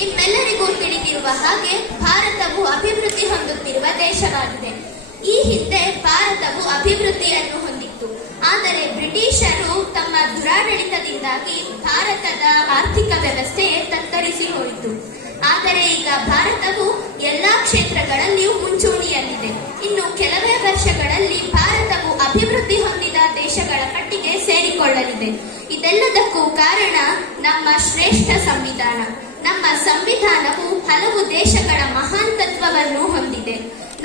ನಿಮ್ಮೆಲ್ಲರಿಗೂ ತಿಳಿದಿರುವ ಹಾಗೆ ಭಾರತವು ಅಭಿವೃದ್ಧಿ ಹೊಂದುತ್ತಿರುವ ದೇಶವಾಗಿದೆ. ಈ ಹಿಂದೆ ಭಾರತವು ಅಭಿವೃದ್ಧಿಯನ್ನು ಹೊಂದಿತ್ತು. ಆದರೆ ಬ್ರಿಟಿಷರು ತಮ್ಮ ದುರಾಡಳಿತದಿಂದಾಗಿ ಭಾರತದ ಆರ್ಥಿಕ ವ್ಯವಸ್ಥೆ ತತ್ತರಿಸಿ ಹೋಯಿತು. ಆದರೆ ಈಗ ಭಾರತವು ಎಲ್ಲಾ ಕ್ಷೇತ್ರಗಳಲ್ಲಿಯೂ ಮುಂಚೂಣಿಯಲ್ಲಿದೆ. ಇನ್ನು ಕೆಲವೇ ವರ್ಷಗಳಲ್ಲಿ ಭಾರತವು ಅಭಿವೃದ್ಧಿ ಹೊಂದಿದ ದೇಶಗಳ ಪಟ್ಟಿಗೆ ಸೇರಿಕೊಳ್ಳಲಿದೆ. ಇದೆಲ್ಲದಕ್ಕೂ ಕಾರಣ ನಮ್ಮ ಶ್ರೇಷ್ಠ ಸಂವಿಧಾನ. ನಮ್ಮ ಸಂವಿಧಾನವು ಹಲವು ದೇಶಗಳ ಮಹಾನ್ ತತ್ವವನ್ನು ಹೊಂದಿದೆ.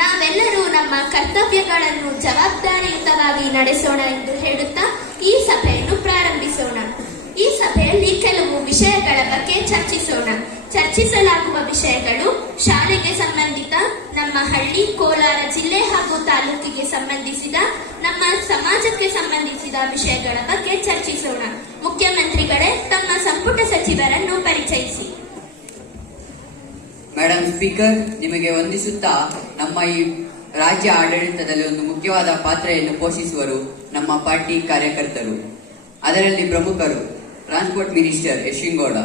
ನಾವೆಲ್ಲರೂ ನಮ್ಮ ಕರ್ತವ್ಯಗಳನ್ನು ಜವಾಬ್ದಾರಿಯುತವಾಗಿ ನಡೆಸೋಣ ಎಂದು ಹೇಳುತ್ತಾ ಈ ಸಭೆಯನ್ನು ಪ್ರಾರಂಭಿಸೋಣ. ಈ ಸಭೆಯಲ್ಲಿ ಕೆಲವು ವಿಷಯಗಳ ಬಗ್ಗೆ ಚರ್ಚಿಸೋಣ. ಚರ್ಚಿಸಲಾಗುವ ವಿಷಯಗಳು ಶಾಲೆಗೆ ಸಂಬಂಧಿತ, ನಮ್ಮ ಹಳ್ಳಿ ಕೋಲಾರ ಜಿಲ್ಲೆ ಹಾಗೂ ತಾಲೂಕಿಗೆ ಸಂಬಂಧಿಸಿದ, ನಮ್ಮ ಸಮಾಜಕ್ಕೆ ಸಂಬಂಧಿಸಿದ ವಿಷಯಗಳ ಬಗ್ಗೆ ಚರ್ಚಿಸೋಣ. ಮುಖ್ಯಮಂತ್ರಿಗಳೇ, ತಮ್ಮ ಸಂಪುಟ ಸಚಿವರನ್ನು ಪರಿಚಯಿಸಿ. ಮೇಡಮ್ ಸ್ಪೀಕರ್, ನಿಮಗೆ ವಂದಿಸುತ್ತಾ, ನಮ್ಮ ಈ ರಾಜ್ಯ ಆಡಳಿತದಲ್ಲಿ ಒಂದು ಮುಖ್ಯವಾದ ಪಾತ್ರೆಯನ್ನು ಪೋಷಿಸುವರು ನಮ್ಮ ಪಾರ್ಟಿ ಕಾರ್ಯಕರ್ತರು. ಅದರಲ್ಲಿ ಪ್ರಮುಖರು transport minister Yashingowda,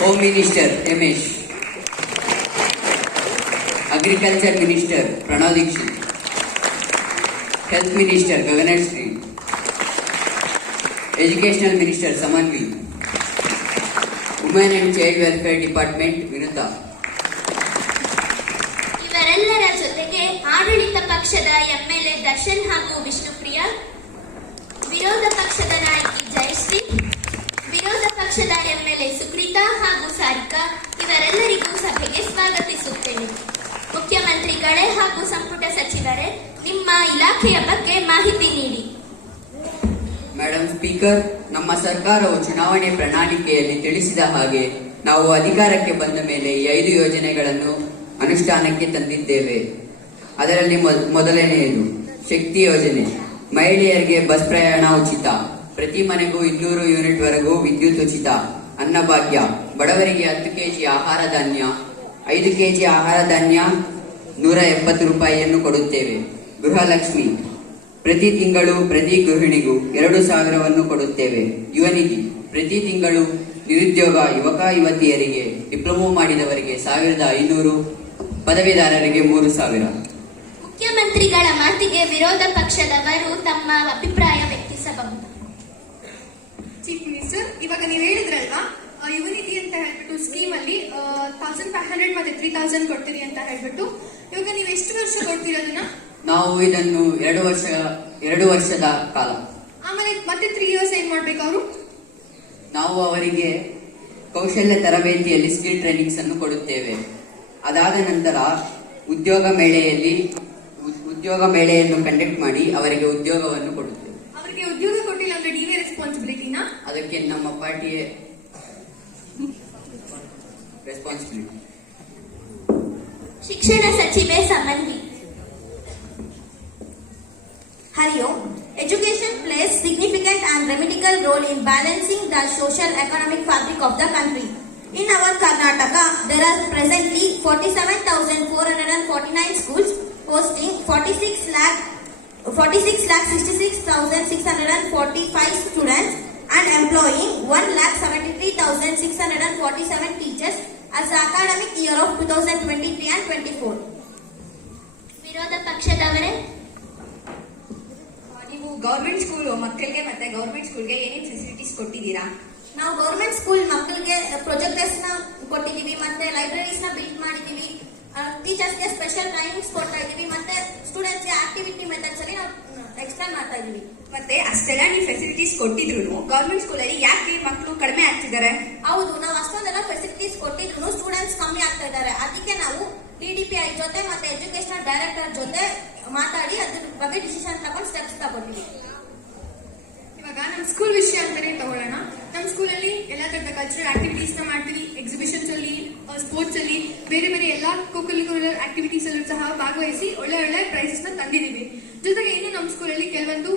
home minister Ramesh, agriculture minister Pranav Dikshit, health minister Gaganashree, educational minister Samanvi, women and child welfare department Vinutha. ಇವರೆಲ್ಲರ ಜೊತೆಗೆ ಆಡಳಿತ ಪಕ್ಷದ ಎಂಎಲ್ಎ ದರ್ಶನ್ ಹಾಗೂ ವಿಷ್ಣುಪ್ರಿಯಾ, ವಿರೋಧ ಪಕ್ಷದ ನಾಯಕಿ ಜಯಶ್ರೀ, ವಿರೋಧ ಪಕ್ಷದ ಎಂಎಲ್ಎ ಸುಕೃತಾ ಹಾಗೂ ಸಾರಿಕಾ, ಇವರೆಲ್ಲರಿಗೂ ಸಭೆಗೆ ಸ್ವಾಗತಿಸುತ್ತೇನೆ. ಮುಖ್ಯಮಂತ್ರಿಗಳೇ ಹಾಗೂ ಸಂಪುಟ ಸಚಿವರೇ, ನಿಮ್ಮ ಇಲಾಖೆಯ ಬಗ್ಗೆ ಮಾಹಿತಿ ನೀಡಿ. ಮೇಡಮ್ ಸ್ಪೀಕರ್, ನಮ್ಮ ಸರ್ಕಾರವು ಚುನಾವಣೆ ಪ್ರಣಾಳಿಕೆಯಲ್ಲಿ ತಿಳಿಸಿದ ಹಾಗೆ ನಾವು ಅಧಿಕಾರಕ್ಕೆ ಬಂದ ಮೇಲೆ ಈ 5 ಯೋಜನೆಗಳನ್ನು ಅನುಷ್ಠಾನಕ್ಕೆ ತಂದಿದ್ದೇವೆ. ಅದರಲ್ಲಿ ಮೊದಲನೆಯದು ಶಕ್ತಿ ಯೋಜನೆ. ಮಹಿಳೆಯರಿಗೆ ಬಸ್ ಪ್ರಯಾಣ ಉಚಿತ, ಪ್ರತಿ ಮನೆಗೂ 200 ಯೂನಿಟ್ ವರೆಗೂ ವಿದ್ಯುತ್ ಉಚಿತ. ಅನ್ನಭಾಗ್ಯ, ಬಡವರಿಗೆ 10 ಕೆಜಿ ಆಹಾರ ಧಾನ್ಯ, 5 ಕೆಜಿ ಆಹಾರ ಧಾನ್ಯ 170 ರೂಪಾಯಿಯನ್ನು ಕೊಡುತ್ತೇವೆ. ಗೃಹಲಕ್ಷ್ಮಿ, ಪ್ರತಿ ತಿಂಗಳು ಪ್ರತಿ ಗೃಹಿಣಿಗೂ 2,000ವನ್ನು ಕೊಡುತ್ತೇವೆ. ಯುವನಿಧಿ, ಪ್ರತಿ ತಿಂಗಳು ನಿರುದ್ಯೋಗ ಯುವಕ ಯುವತಿಯರಿಗೆ, ಡಿಪ್ಲೊಮೊ ಮಾಡಿದವರಿಗೆ 1,500, ಪದವೀಧರರಿಗೆ 3,000. ಮುಖ್ಯಮಂತ್ರಿಗಳ ಮಾತಿಗೆ ವಿರೋಧ ಪಕ್ಷದವರು ತಮ್ಮ ಅಭಿಪ್ರಾಯ ವ್ಯಕ್ತಿಸಬಹುದು. ಚೀಫ್ ಮಿನಿಸ್ಟರ್, ಇವಾಗ ನೀವು ಹೇಳಿದ್ರಲ್ವಾ ಯುವನಿಧಿ ಅಂತ ಹೇಳ್ಬಿಟ್ಟು ಸ್ಕೀಮ್ ಅಲ್ಲಿ 1,500 ಮತ್ತೆ 3,000 ಕೊಡ್ತೀರಿ ಅಂತ ಹೇಳ್ಬಿಟ್ಟು, ಇವಾಗ ನೀವು ಎಷ್ಟು ವರ್ಷ ಕೊಡ್ತೀರಿ ಅದನ್ನ? ನಾವು ಇದನ್ನು 2 ವರ್ಷದ ಕಾಲ. ಆಮೇಲೆ ಮತ್ತೆ 3 ಇಯರ್ಸ್ ಏನ್ ಮಾಡ್ಬೇಕು ಅವರು? ನಾವು ಅವರಿಗೆ ಕೌಶಲ್ಯ ತರಬೇತಿಯಲ್ಲಿ ಸ್ಕಿಲ್ ಟ್ರೈನಿಂಗ್ಸ್ ಅನ್ನು ಕೊಡುತ್ತೇವೆ. ಅದಾದ ನಂತರ ಉದ್ಯೋಗ ಮೇಳೆಯನ್ನು ಕಂಡಕ್ಟ್ ಮಾಡಿ ಅವರಿಗೆ ಉದ್ಯೋಗವನ್ನು ಕೊಡುತ್ತೇವೆ. ಅವರಿಗೆ ಉದ್ಯೋಗ ಕೊಟ್ಟಿಲ್ಲ ಅಂದ್ರೆ ಡಿವಿ ರೆಸ್ಪಾನ್ಸಿಬಿಲಿಟಿನಾ? ಅದಕ್ಕೆ ನಮ್ಮ ಪಾರ್ಟಿಯೇ ರೆಸ್ಪಾನ್ಸಿಬಿಲಿಟಿ. ಶಿಕ್ಷಣ ಸಚಿವೆ Samanvi. Hari Om. Education plays significant and remedial role in balancing the social economic fabric of the country. In our Karnataka, there are presently 47,449 schools hosting 46,66,645 students and employing 1,73,647 teachers as the academic year of 2023 and 24. ವಿರೋಧ ಪಕ್ಷದವರೇ, ನೀವು government school ಮಕ್ಕಳಿಗೆ ಮತ್ತೆ government ಸ್ಕೂಲ್ಗೆ ಏನೇನು facilities ಕೊಟ್ಟಿದ್ದೀರಾ? ನಾವು government school ಮಕ್ಕಳಿಗೆ projectors ನ ಕೊಟ್ಟಿದೀವಿ, ಮತ್ತೆ ಲೈಬ್ರರೀಸ್ ನ ಬಿಲ್ಡ್ ಮಾಡಿದೀವಿ, ಟೀಚರ್ಸ್ ಗೆ ಸ್ಪೆಷಲ್ ಟ್ರೈನಿಂಗ್ಸ್ ಕೊಡ್ತಾ ಇದೀವಿ, ಮತ್ತೆ ಸ್ಟೂಡೆಂಟ್ಸ್ ಗೆ ಆಕ್ಟಿವಿಟಿ ಮೆಥಡ್ಸ್ ಅಲ್ಲಿ ನಾವು ಎಕ್ಸ್ಪ್ಲೈನ್ ಮಾಡ್ತಾ ಇದೀವಿ. ಮತ್ತೆ ಅಷ್ಟೆಲ್ಲ ನೀವು ಫೆಸಿಲಿಟೀಸ್ ಕೊಟ್ಟಿದ್ರು ಗೌರ್ಮೆಂಟ್ ಸ್ಕೂಲಲ್ಲಿ ಯಾಕೆ ಮಕ್ಕಳು ಕಡಿಮೆ ಆಗ್ತಿದ್ದಾರೆ? ಹೌದು, ನಾವು ಅಷ್ಟೊಂದೆಲ್ಲ ಫೆಸಿಲಿಟೀಸ್ ಕೊಟ್ಟಿದ್ರು ಸ್ಟೂಡೆಂಟ್ಸ್ ಕಮ್ಮಿ ಆಗ್ತಾ ಇದ್ದಾರೆ. ಅದಕ್ಕೆ ನಾವು DDPI ಜೊತೆ ಮತ್ತೆ ಎಜುಕೇಶನಲ್ ಡೈರೆಕ್ಟರ್ ಜೊತೆ ಮಾತಾಡಿ ಅದ್ರ ಬಗ್ಗೆ ಡಿಸಿಷನ್ ತಗೊಂಡು ಸ್ಟೆಪ್ಸ್ ತಗೊಂಡಿವಿ. ಇವಾಗ ನಮ್ಮ ಸ್ಕೂಲ್ ವಿಷಯ ಅಂತಾನೆ ತಗೊಳ್ಳೋಣ. ನಮ್ಮ ಸ್ಕೂಲಲ್ಲಿ ಎಲ್ಲಾ ತರದ ಕಲ್ಚರಲ್ ಆಕ್ಟಿವಿಟೀಸ್ ನ ಮಾಡ್ತೀವಿ. ಎಕ್ಸಿಬಿಷನ್ಸ್ ಅಲ್ಲಿ, ಸ್ಪೋರ್ಟ್ಸ್ ಅಲ್ಲಿ, ಬೇರೆ ಬೇರೆ ಎಲ್ಲಾ ಕೋಕರಿಕ್ಯುಲರ್ ಆಕ್ಟಿವಿಟೀಸ್ ಅಲ್ಲೂ ಸಹ ಭಾಗವಹಿಸಿ ಒಳ್ಳೆ ಒಳ್ಳೆ ಪ್ರೈಸಸ್ ನ ತಂದಿದ್ದೀವಿ. ಜೊತೆಗೆ ಇನ್ನು ನಮ್ಮ ಸ್ಕೂಲಲ್ಲಿ ಕೆಲವೊಂದು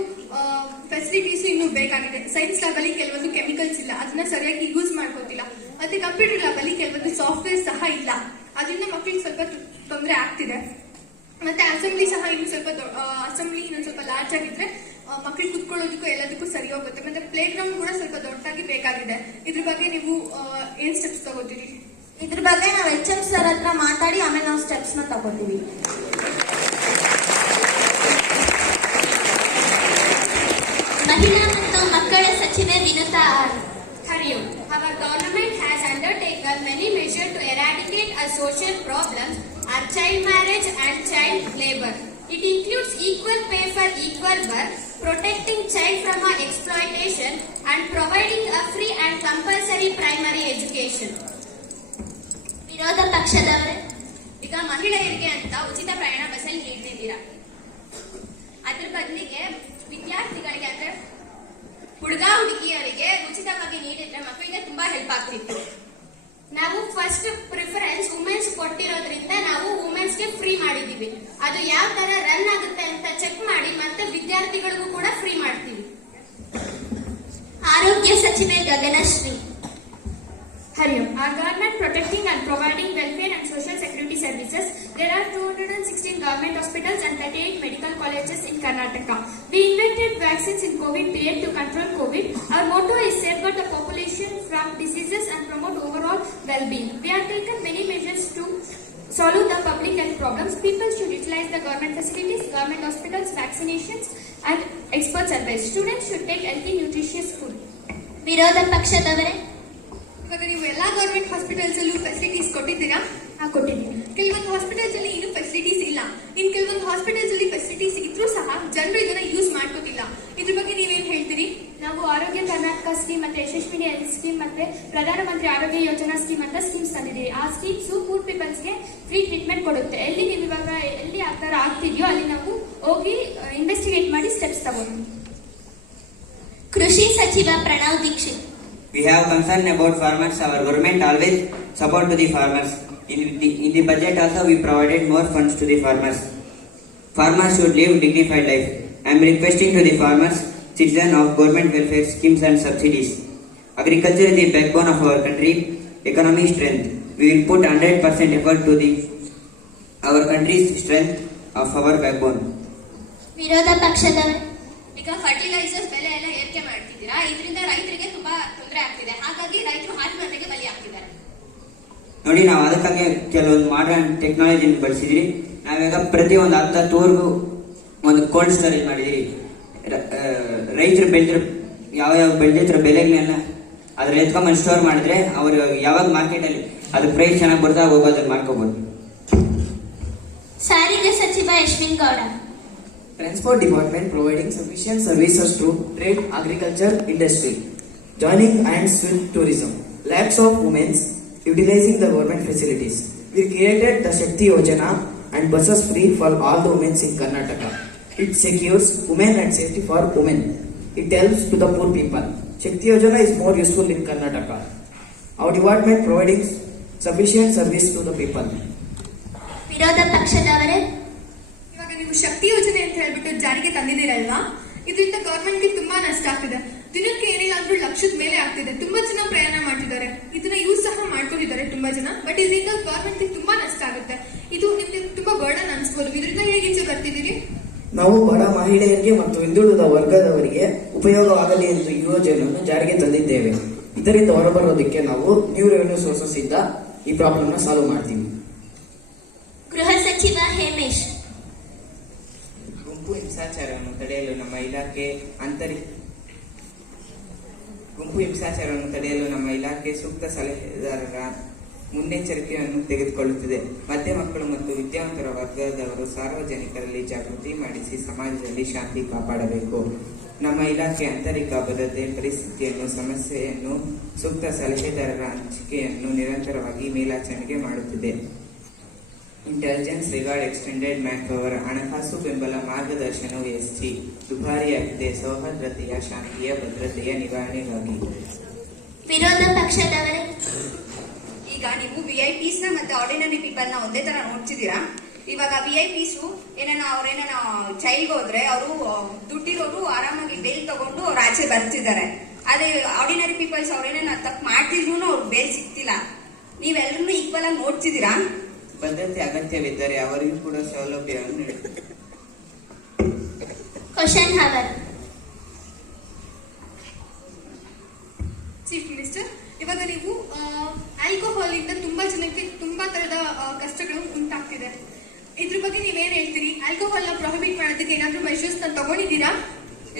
ಫೆಸಿಲಿಟೀಸ್ ಇನ್ನೂ ಬೇಕಾಗಿದೆ. ಸೈನ್ಸ್ ಲ್ಯಾಬ್ ಅಲ್ಲಿ ಕೆಲವೊಂದು ಕೆಮಿಕಲ್ಸ್ ಇಲ್ಲ, ಅದನ್ನ ಸರಿಯಾಗಿ ಯೂಸ್ ಮಾಡ್ಕೋತಿಲ್ಲ. ಮತ್ತೆ ಕಂಪ್ಯೂಟರ್ ಲ್ಯಾಬ್ ಅಲ್ಲಿ ಕೆಲವೊಂದು ಸಾಫ್ಟ್ವೇರ್ ಸಹ ಇಲ್ಲ, ಅದರಿಂದ ಮಕ್ಕಳಿಗೆ ಸ್ವಲ್ಪ ತೊಂದರೆ ಆಗ್ತಿದೆ. ಮತ್ತೆ ಅಸೆಂಬ್ಲಿ ಸಹ ಇನ್ನೂ ಸ್ವಲ್ಪ ಇನ್ನೊಂದು ಸ್ವಲ್ಪ ಲಾರ್ಜ್ ಆಗಿದ್ರೆ ಮಕ್ಕಳಿಗೆ ಕುತ್ಕೊಳ್ಳೋದಕ್ಕೂ ಎಲ್ಲದಕ್ಕೂ ಸರಿ ಹೋಗುತ್ತೆ. ಮತ್ತೆ ಪ್ಲೇ ಗ್ರೌಂಡ್ ಕೂಡ ಸ್ವಲ್ಪ ದೊಡ್ಡದಾಗಿ ಬೇಕಾಗಿದೆ. ಇದ್ರ ಬಗ್ಗೆ ನೀವು ಏನ್ ಸ್ಟೆಪ್ಸ್ ತಗೋತೀರಿ? ಇದ್ರ ಬಗ್ಗೆ ನಾವು HM ಸರ್ ಹತ್ರ ಮಾತಾಡಿ ಆಮೇಲೆ ನಾವು ಸ್ಟೆಪ್ಸ್ ನ ತಗೋತೀವಿ. ಮಹಿಳಾ ಮತ್ತು ಮಕ್ಕಳ ಸಚಿವೆ Vinutha R. Hariom. Our government has undertaken many measures to eradicate a social problems are child marriage and child labor. It includes equal pay for equal work, protecting child from exploitation and providing a free and compulsory primary education. ವಿರೋಧ ಪಕ್ಷದವರೇ, ಈಗ ಮಹಿಳೆಯರಿಗೆ ಅಂತ ಉಚಿತ ಪ್ರಯಾಣ ಬಸ್ಸಲ್ಲಿ ನೀಡ್ತಿದ್ದೀರಾ. ಅದ್ರ ಬದಲಿಗೆ ವಿದ್ಯಾರ್ಥಿಗಳಿಗೆ ಅಂದ್ರೆ ಹುಡುಗ ಹುಡುಗಿಯರಿಗೆ ಉಚಿತವಾಗಿ ನೀಡಿದ್ರೆ ಮಕ್ಕಳಿಗೆ ತುಂಬಾ ಹೆಲ್ಪ್ ಆಗ್ತಿತ್ತು. ನಾವು ಫಸ್ಟ್ ಪ್ರಿಫರೆನ್ಸ್ ವುಮೆನ್ಸ್ ಕೊಟ್ಟಿರೋದ್ರಿಂದ ನಾವು ವುಮೆನ್ಸ್ ಗೆ ಫ್ರೀ ಮಾಡಿದೀವಿ. ಅದು ಯಾವ ತರ ರನ್ ಆಗುತ್ತೆ ಅಂತ ಚೆಕ್ ಮಾಡಿ ಮತ್ತೆ ವಿದ್ಯಾರ್ಥಿಗಳಿಗೂ ಕೂಡ ಫ್ರೀ ಮಾಡ್ತೀವಿ. ಆರೋಗ್ಯ ಸಚಿವೆ Gaganashree. Hariom. Our government protecting and providing welfare and social security services. There are 216 government hospitals and 38 medical colleges in Karnataka. We invented vaccines in COVID period to control COVID. Our motto is safeguard the population from diseases and promote overall well-being. We have taken many measures to solve the public health problems. People should utilize the government facilities, government hospitals, vaccinations and expert advice. Students should take healthy, nutritious food. ವಿರೋಧ ಪಕ್ಷದವರೇ, ಇವಾಗ ನೀವು ಎಲ್ಲಾ government hospitals ಅಲ್ಲೂ facilities ಕೊಟ್ಟಿದ್ದೀರಾ? ಕೊಟ್ಟಿದ್ದೀವಿ. ಕೆಲವೊಂದು hospitals ಅಲ್ಲಿ ಇನ್ನೂ ಫೆಸಿಲಿಟೀಸ್ ಇಲ್ಲ. ಇನ್ ಕೆಲವೊಂದು ಹಾಸ್ಪಿಟಲ್ಸ್ ಅಲ್ಲಿ ಫೆಸಿಲಿಟೀಸ್ ಇದ್ರೂ ಸಹ ಜನರು ಇದನ್ನ ಯೂಸ್ ಮಾಡ್ಕೋತಿಲ್ಲ. ಇದ್ರ ಬಗ್ಗೆ ನೀವೇನ್ ಹೇಳ್ತೀರಿ? ನಾವು ಆರೋಗ್ಯ ಕರ್ನಾಟಕ ಸ್ಕೀಮ್ ಮತ್ತೆ ಯಶಸ್ವಿನಿ ಹೆಲ್ತ್ ಸ್ಕೀಮ್ ಮತ್ತೆ ಪ್ರಧಾನಮಂತ್ರಿ ಆರೋಗ್ಯ ಯೋಜನಾ ಸ್ಕೀಮ್ ಅಂತ ಸ್ಕೀಮ್ಸ್ ತಂದಿದ್ದೀವಿ. ಆ ಸ್ಕೀಮ್ಸ್ ಪೂರ್ ಪೀಪಲ್ಸ್ಗೆ ಫ್ರೀ ಟ್ರೀಟ್ಮೆಂಟ್ ಕೊಡುತ್ತೆ. ಎಲ್ಲಿ ನೀವು ಇವಾಗ ಎಲ್ಲಿ ಆ ತರ ಆಗ್ತಿದ್ಯೋ ಅಲ್ಲಿ ನಾವು ಹೋಗಿ ಇನ್ವೆಸ್ಟಿಗೇಟ್ ಮಾಡಿ ಸ್ಟೆಪ್ಸ್ ತಗೋತೀವಿ. ಕೃಷಿ ಸಚಿವ Pranav Dixit. We have concern about farmers. Our government always support to the farmers. In the budget also we provided more funds to the farmers. Farmers should live dignified life. I am requesting to the farmers, citizens of government welfare schemes and subsidies. Agriculture is the backbone of our country, economic strength. We will put 100% effort to our country's strength of our backbone. ವಿರೋಧ ಪಕ್ಷದವರೇ, ಈಗ fertilisers ಬೆಲೆ ಎಲ್ಲ ಏರಿಕೆ ಮಾಡ್ತಿದ್ದೀರಾ. ಇದರಿಂದ ರೈತರಿಗೆ ತುಂಬಾ ತೊಂದರೆ ಆಗ್ತಿದೆ. ಹಾಗಾಗಿ ರೈತರು ಆತ್ಮಹತ್ಯೆಗೆ ಬಲಿ ಆಗ್ತಿದ್ದಾರೆ. ನೋಡಿ, ನಾವು ಅದಕ್ಕಾಗಿ ಕೆಲವೊಂದು ಮಾಡರ್ನ್ ಟೆಕ್ನಾಲಜಿನ ಬಳಸಿದಿರಿ. ನಾವೀಗ ಪ್ರತಿ ಒಂದು 10 ಊರಿಗೂ ಒಂದು ಕೋಲ್ಡ್ ಸ್ಟೋರೇಜ್ ಮಾಡಿದಿರಿ. ರೈತರು ಬೆಳೆದ್ರ ಯಾವ ಬೆಳೆದಿರೋ ಬೆಲೆಗಳನ್ನ ಅದ್ರ ಎತ್ಕೊಂಡ್ಬಂದು ಸ್ಟೋರ್ ಮಾಡಿದ್ರೆ ಅವರು ಯಾವಾಗ ಮಾರ್ಕೆಟ್ ಅಲ್ಲಿ ಅದು ಪ್ರೈಸ್ ಚೆನ್ನಾಗಿ ಬರ್ತಾ ಹೋಗೋದನ್ನ ಮಾಡ್ಕೋಬಹುದು. ಸಾರಿಗೆ ಸಚಿವ Yashwin Gowda. Transport Department providing sufficient services to trade, agriculture, industry, joining hands with tourism. Lakhs of women utilizing the government facilities. We created the Shakti Yojana and buses free for all the women in Karnataka. It secures women and safety for women. It helps to the poor people. Shakti Yojana is more useful in Karnataka. Our department providing sufficient service to the people. ವಿರೋಧ ಪಕ್ಷದವರೇ, ಇವಾಗ ನೀವು ಶಕ್ತಿ ಯೋಜನೆ ಅಂತ ಹೇಳ್ಬಿಟ್ಟು ಜಾರಿಗೆ ತಂದಿದ್ದೀರಲ್ವಾ, ಇದರಿಂದ ಗವರ್ಮೆಂಟ್ಗೆ ತುಂಬಾ ನಷ್ಟ ಆಗ್ತಿದೆ. ದಿನಕ್ಕೆ ಏನಿಲ್ಲ ಅಂದ್ರೂ ಲಕ್ಷದ ಮೇಲೆ ಆಗ್ತಿದೆ. ತುಂಬಾ ಜನ ಪ್ರಯಾಣ ಮಾಡ್ತಿದ್ದಾರೆ. ಇದನ್ನ ಯೂಸ್ ಸಹ ಮಾಡ್ಕೊಂಡಿದ್ದಾರೆ ತುಂಬಾ ಜನ. ಬಟ್ ಇದರಿಂದ ಗವರ್ಮೆಂಟ್ಗೆ ತುಂಬಾ ನಷ್ಟ ಆಗುತ್ತೆ. ಇದು ನಿಮ್ಗೆ ತುಂಬಾ ಬರ್ಡನ್ ಅನ್ಸ್ಬೋದು. ಇದರಿಂದ ಹೇಗೆ ಈಚೆ ಬರ್ತಿದ್ದೀರಿ? ನಾವು ಬಡ ಮಹಿಳೆಯರಿಗೆ ಮತ್ತು ಹಿಂದುಳಿದ ವರ್ಗದವರಿಗೆ ಉಪಯೋಗವಾಗಲಿ ಎಂದು ಈ ಯೋಜನೆಯನ್ನು ಜಾರಿಗೆ ತಂದಿದ್ದೇವೆ. ಇದರಿಂದ ಹೊರಬರೋದಕ್ಕೆ ನಾವು ನ್ಯೂ ರೆವೆನ್ಯೂ ಸೋರ್ಸಸ್ ಇಂದ ಈ ಪ್ರಾಬ್ಲಮ್ ನ ಸಾಲ್ವ್ ಮಾಡ್ತೀವಿ. ಗೃಹ ಸಚಿವ ಹೇಮೇಶ್. ಗುಂಪು ಹಿಂಸಾಚಾರವನ್ನು ತಡೆಯಲು ನಮ್ಮ ಇಲಾಖೆ ಸೂಕ್ತ ಸಲಹೆಗಾರರ ಮುನ್ನೆಚ್ಚರಿಕೆಯನ್ನು ತೆಗೆದುಕೊಳ್ಳುತ್ತಿದೆ. ಮಧ್ಯ ಮಕ್ಕಳು ಮತ್ತು ವಿದ್ಯಾವಂತರ ವರ್ಗದವರು ಸಾರ್ವಜನಿಕರಲ್ಲಿ ಜಾಗೃತಿ ಮಾಡಿಸಿ ಸಮಾಜದಲ್ಲಿ ಶಾಂತಿ ಕಾಪಾಡಬೇಕು. ನಮ್ಮ ಇಲಾಖೆ ಆಂತರಿಕ ಭದ್ರತೆ ಪರಿಸ್ಥಿತಿಯನ್ನು ಸಮಸ್ಯೆಯನ್ನು ಸೂಕ್ತ ಸಲಹೆಗಾರರ ಹಂಚಿಕೆಯನ್ನು ನಿರಂತರವಾಗಿ ಮೇಲ್ವಿಚಾರಣೆ ಮಾಡುತ್ತಿದೆ. Intelligence regard extended man power ಹಣಕಾಸು ಬೆಂಬಲ ಮಾರ್ಗದರ್ಶನವು ಎಸ್ಟಿ ದುಬಾರಿಯಾಗಿದೆ. ಸೌಹಾರ್ದತೆಯ, ಶಾಂತಿಯ, ಭದ್ರತೆಯ ನಿವಾರಣೆಗಾಗಿ. ವಿರೋಧ ಪಕ್ಷದವರೇ, ಈಗ ನೀವು ವಿಐಪಿಸ್ ನ ಮತ್ತೆ ಆರ್ಡಿನರಿ ಪೀಪಲ್ ನ ಒಂದೇ ತರ ನೋಡ್ತಿದ್ದೀರಾ. ಇವಾಗ ವಿಐಪಿಸ್ ಅವ್ರೇನ ಜೈಲ್ಗೆ ಹೋದ್ರೆ ಅವರು ದುಡ್ಡಿರೋರು ಆರಾಮಾಗಿ ಬೇಲ್ ತಗೊಂಡು ಅವ್ರು ಆಚೆ ಬರ್ತಿದ್ದಾರೆ. ಅದೇ ಆರ್ಡಿನರಿ ಪೀಪಲ್ಸ್ ಅವ್ರೇನ ತಪ್ಪು ಮಾಡ್ತಿದ್ರು ಅವ್ರು ಬೇಲ್ ಸಿಗ್ತಿಲ್ಲ. ನೀವೆಲ್ಲರೂ ಈಕ್ವಲ್ ಆಗಿ ನೋಡ್ತಿದ್ದೀರಾ. ಭದ್ರತೆ ಅಗತ್ಯವಿದ್ದರೆ ಅವರಿಗೂ ಕೂಡ ಸೌಲಭ್ಯವನ್ನು ನೀಡುತ್ತದೆ. Question hour. ಚೀಫ್ ಮಿನಿಸ್ಟರ್, ಇವಾಗ ನೀವು ಆಲ್ಕೋಹಾಲ್ ಇಂದ ತುಂಬಾ ಜನಕ್ಕೆ ತುಂಬಾ ತರದ ಕಷ್ಟಗಳು ಉಂಟಾಗ್ತಿದೆ. ಇದ್ರ ಬಗ್ಗೆ ನೀವೇನ್ ಹೇಳ್ತೀರಿ? ಆಲ್ಕೋಹಾಲ್ ನ ಪ್ರೊಹಿಬಿಟ್ ಮಾಡೋದಕ್ಕೆ ಏನಾದ್ರೂ ಮೆಷರ್ಸ್ ತಗೊಂಡಿದ್ದೀರಾ?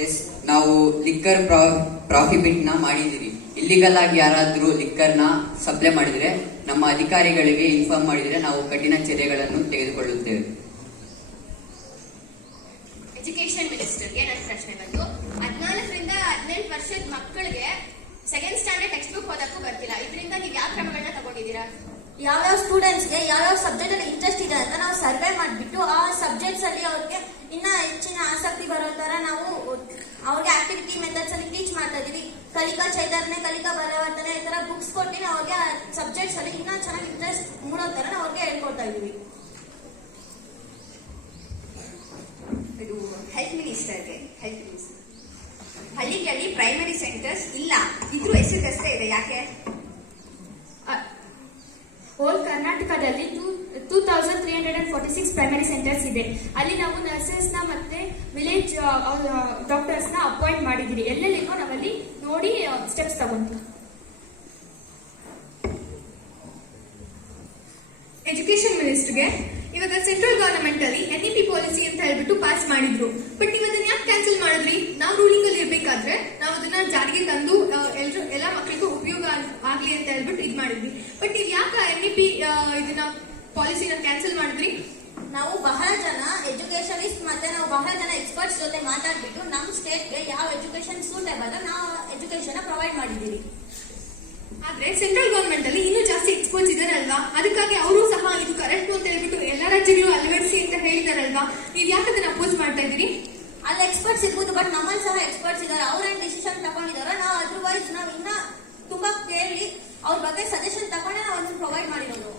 ಎಸ್, ನಾವು ಲಿಕ್ಕರ್ ಪ್ರಾಹಿಬಿಟ್ ನ ಮಾಡಿದಿರಿ. ಇಲ್ಲಿಗಲ್ ಆಗಿ ಯಾರಾದ್ರೂ ಲಿಕ್ಕರ್ ನ ಸಪ್ಲೈ ಮಾಡಿದ್ರೆ ನಮ್ಮ ಅಧಿಕಾರಿಗಳಿಗೆ ಇನ್ಫಾರ್ಮ್ ಮಾಡಿದ್ರೆ ನಾವು ಕಠಿಣ ಚರ್ಯೆಗಳನ್ನು ತೆಗೆದುಕೊಳ್ಳುತ್ತೇವೆ. ಎಜುಕೇಶನ್ ಮಿನಿಸ್ಟರ್ಗೆ ನನ್ನ ಪ್ರಶ್ನೆ ಬಂದು 14ರಿಂದ 18 ವರ್ಷದ ಮಕ್ಕಳಿಗೆ ಸೆಕೆಂಡ್ ಸ್ಟ್ಯಾಂಡರ್ಡ್ ಟೆಕ್ಸ್ಟ್ ಬುಕ್ ಓದಕ್ಕೂ ಬರ್ತಿಲ್ಲ. ಇದರಿಂದ ನೀವು ಯಾವ ಕ್ರಮಗಳನ್ನ ತಗೊಂಡಿದ್ದೀರಾ? ಯಾವ್ಯಾವ ಸ್ಟೂಡೆಂಟ್ಸ್ಗೆ ಯಾವ್ಯಾವ ಸಬ್ಜೆಕ್ಟ್ ಅಲ್ಲಿ ಇಂಟ್ರೆಸ್ಟ್ ಇದೆ ಅಂತ ನಾವು ಸರ್ವೆ ಮಾಡಿಬಿಟ್ಟು ಆ ಸಬ್ಜೆಕ್ಟ್ಸ್ ಅಲ್ಲಿ ಅವ್ರಿಗೆ ಇನ್ನ ಹೆಚ್ಚಿನ ಆಸಕ್ತಿ ಬರೋ ತರ ನಾವು ಅವ್ರಿಗೆ ಆಕ್ಟಿವಿಟಿ ಮೆಥಡ್ಸ್ ಅಲ್ಲಿ ಟೀಚ್ ಮಾಡ್ತಾ ಇದೀವಿ. ಕಲಿಕಾ ಚೈತನ್ಯ, ಕಲಿಕಾ ಬಲವರ್ತನೆ ಈ ತರ ಬುಕ್ಸ್ ಕೊಟ್ಟು ಅವ್ರಿಗೆ ಸಬ್ಜೆಕ್ಟ್ಸ್ ಅಲ್ಲಿ ಇನ್ನ ಚೆನ್ನಾಗಿ ಇಂಟ್ರೆಸ್ಟ್ ಮೂಡೋ ತರ ನಾವು ಅವ್ರಿಗೆ ಹೇಳ್ಕೊಡ್ತಾ ಇದೀವಿ. ಇದು ಹೆಲ್ತ್ ಮಿನಿಸ್ಟರ್ಗೆ. ಹಳ್ಳಿಗಳಲ್ಲಿ ಪ್ರೈಮರಿ ಸೆಂಟರ್ಸ್ ಇಲ್ಲ, ಇದ್ರೂ ಹೆಸರಿಗಷ್ಟೇ ಇದೆ, ಯಾಕೆ? ಹೋಲ್ ಕರ್ನಾಟಕದಲ್ಲಿ 2346 ಪ್ರೈಮರಿ ಸೆಂಟರ್ಸ್ ಇದೆ. ಅಲ್ಲಿ ನಾವು ನರ್ಸಸ್ ನ ಮತ್ತೆ ವಿಲೇಜ್ ಡಾಕ್ಟರ್ಸ್ ನ ಅಪಾಯಿಂಟ್ ಮಾಡಿದ್ದೀರಿ. ಎಲ್ಲೆಲ್ಲಿಗೋ ನಾವಲ್ಲಿ ನೋಡಿ ಸ್ಟೆಪ್ಸ್ ತಗೊಂತೀವಿ. ಎಜುಕೇಶನ್ ಮಿನಿಸ್ಟರ್ಗೆ, ಇವಾಗ ಸೆಂಟ್ರಲ್ ಗವರ್ನಮೆಂಟ್ ಅಲ್ಲಿ NEP ಪಾಲಿಸಿ ಅಂತ ಹೇಳ್ಬಿಟ್ಟು ಪಾಸ್ ಮಾಡಿದ್ರು. ಬಟ್ ನೀವು ಅದನ್ನ ಯಾಕೆ ಕ್ಯಾನ್ಸಲ್ ಮಾಡಿದ್ರಿ? ನಾವು ರೂಲಿಂಗ್ ಅಲ್ಲಿ ಇರ್ಬೇಕಾದ್ರೆ ನಾವು ಅದನ್ನ ಜಾರಿಗೆ ತಂದು ಎಲ್ಲಾ ಮಕ್ಕಳಿಗೂ ಉಪಯೋಗ ಆಗ್ಲಿ ಅಂತ ಹೇಳ್ಬಿಟ್ಟು ಇದ್ ಮಾಡಿದ್ವಿ. ಬಟ್ ನೀವು ಯಾಕೆ NEP ಇದನ್ನ ಪಾಲಿಸಿನ ಕ್ಯಾನ್ಸಲ್ ಮಾಡಿದ್ರಿ? ನಾವು ಬಹಳ ಜನ ಎಜುಕೇಶನಿಸ್ಟ್ ಮತ್ತೆ ನಾವು ಬಹಳ ಜನ ಎಕ್ಸ್ಪರ್ಟ್ಸ್ ಜೊತೆ ಮಾತಾಡ್ಬಿಟ್ಟು ನಮ್ಮ ಸ್ಟೇಟ್ಗೆ ಯಾವ ಎಜುಕೇಶನ್ ಸೂಟೇಬಲ್ ನಾವು ಎಜುಕೇಶನ್ ಪ್ರೊವೈಡ್ ಮಾಡಿದ್ದೀವಿ. ಆದ್ರೆ ಸೆಂಟ್ರಲ್ ಗವರ್ನಮೆಂಟ್ ಅಲ್ಲಿ ಇನ್ನೂ ಜಾಸ್ತಿ ಎಕ್ಸ್ಪರ್ಟ್ಸ್ ಇದಾರಲ್ವಾ, ಅದಕ್ಕಾಗಿ ಅವರು ಸಹ ಇದು ಕರೆಕ್ಟ್ ಅಂತ ಹೇಳ್ಬಿಟ್ಟು ಎಲ್ಲಾ ರಾಜ್ಯಗಳು ಅಳವಡಿಸಿ ಅಂತ ಹೇಳಿದಾರಲ್ವಾ, ನೀವ್ ಯಾಕೆ ಅದನ್ನ ಅಪೋಸ್ ಮಾಡ್ತಾ ಇದೀರಿ? ಅಲ್ಲಿ ಎಕ್ಸ್ಪರ್ಟ್ಸ್ ಇರ್ಬೋದು, ಬಟ್ ನಮ್ಮಲ್ಲಿ ಸಹ ಎಕ್ಸ್ಪರ್ಟ್ಸ್ ಇದಾರೆ. ಅವ್ರೇನ್ ಡಿಸಿಷನ್ ತಗೊಂಡಿದಾರೋ ನಾವು ಅದರ್ವೈಸ್ ನಾವ್ ಇನ್ನ ತುಂಬಾ ಕೇಳಿ ಅವ್ರ ಬಗ್ಗೆ ಸಜೆಷನ್ ತಗೊಂಡೆ ನಾವು ಅದನ್ನ ಪ್ರೊವೈಡ್ ಮಾಡಿರೋದು.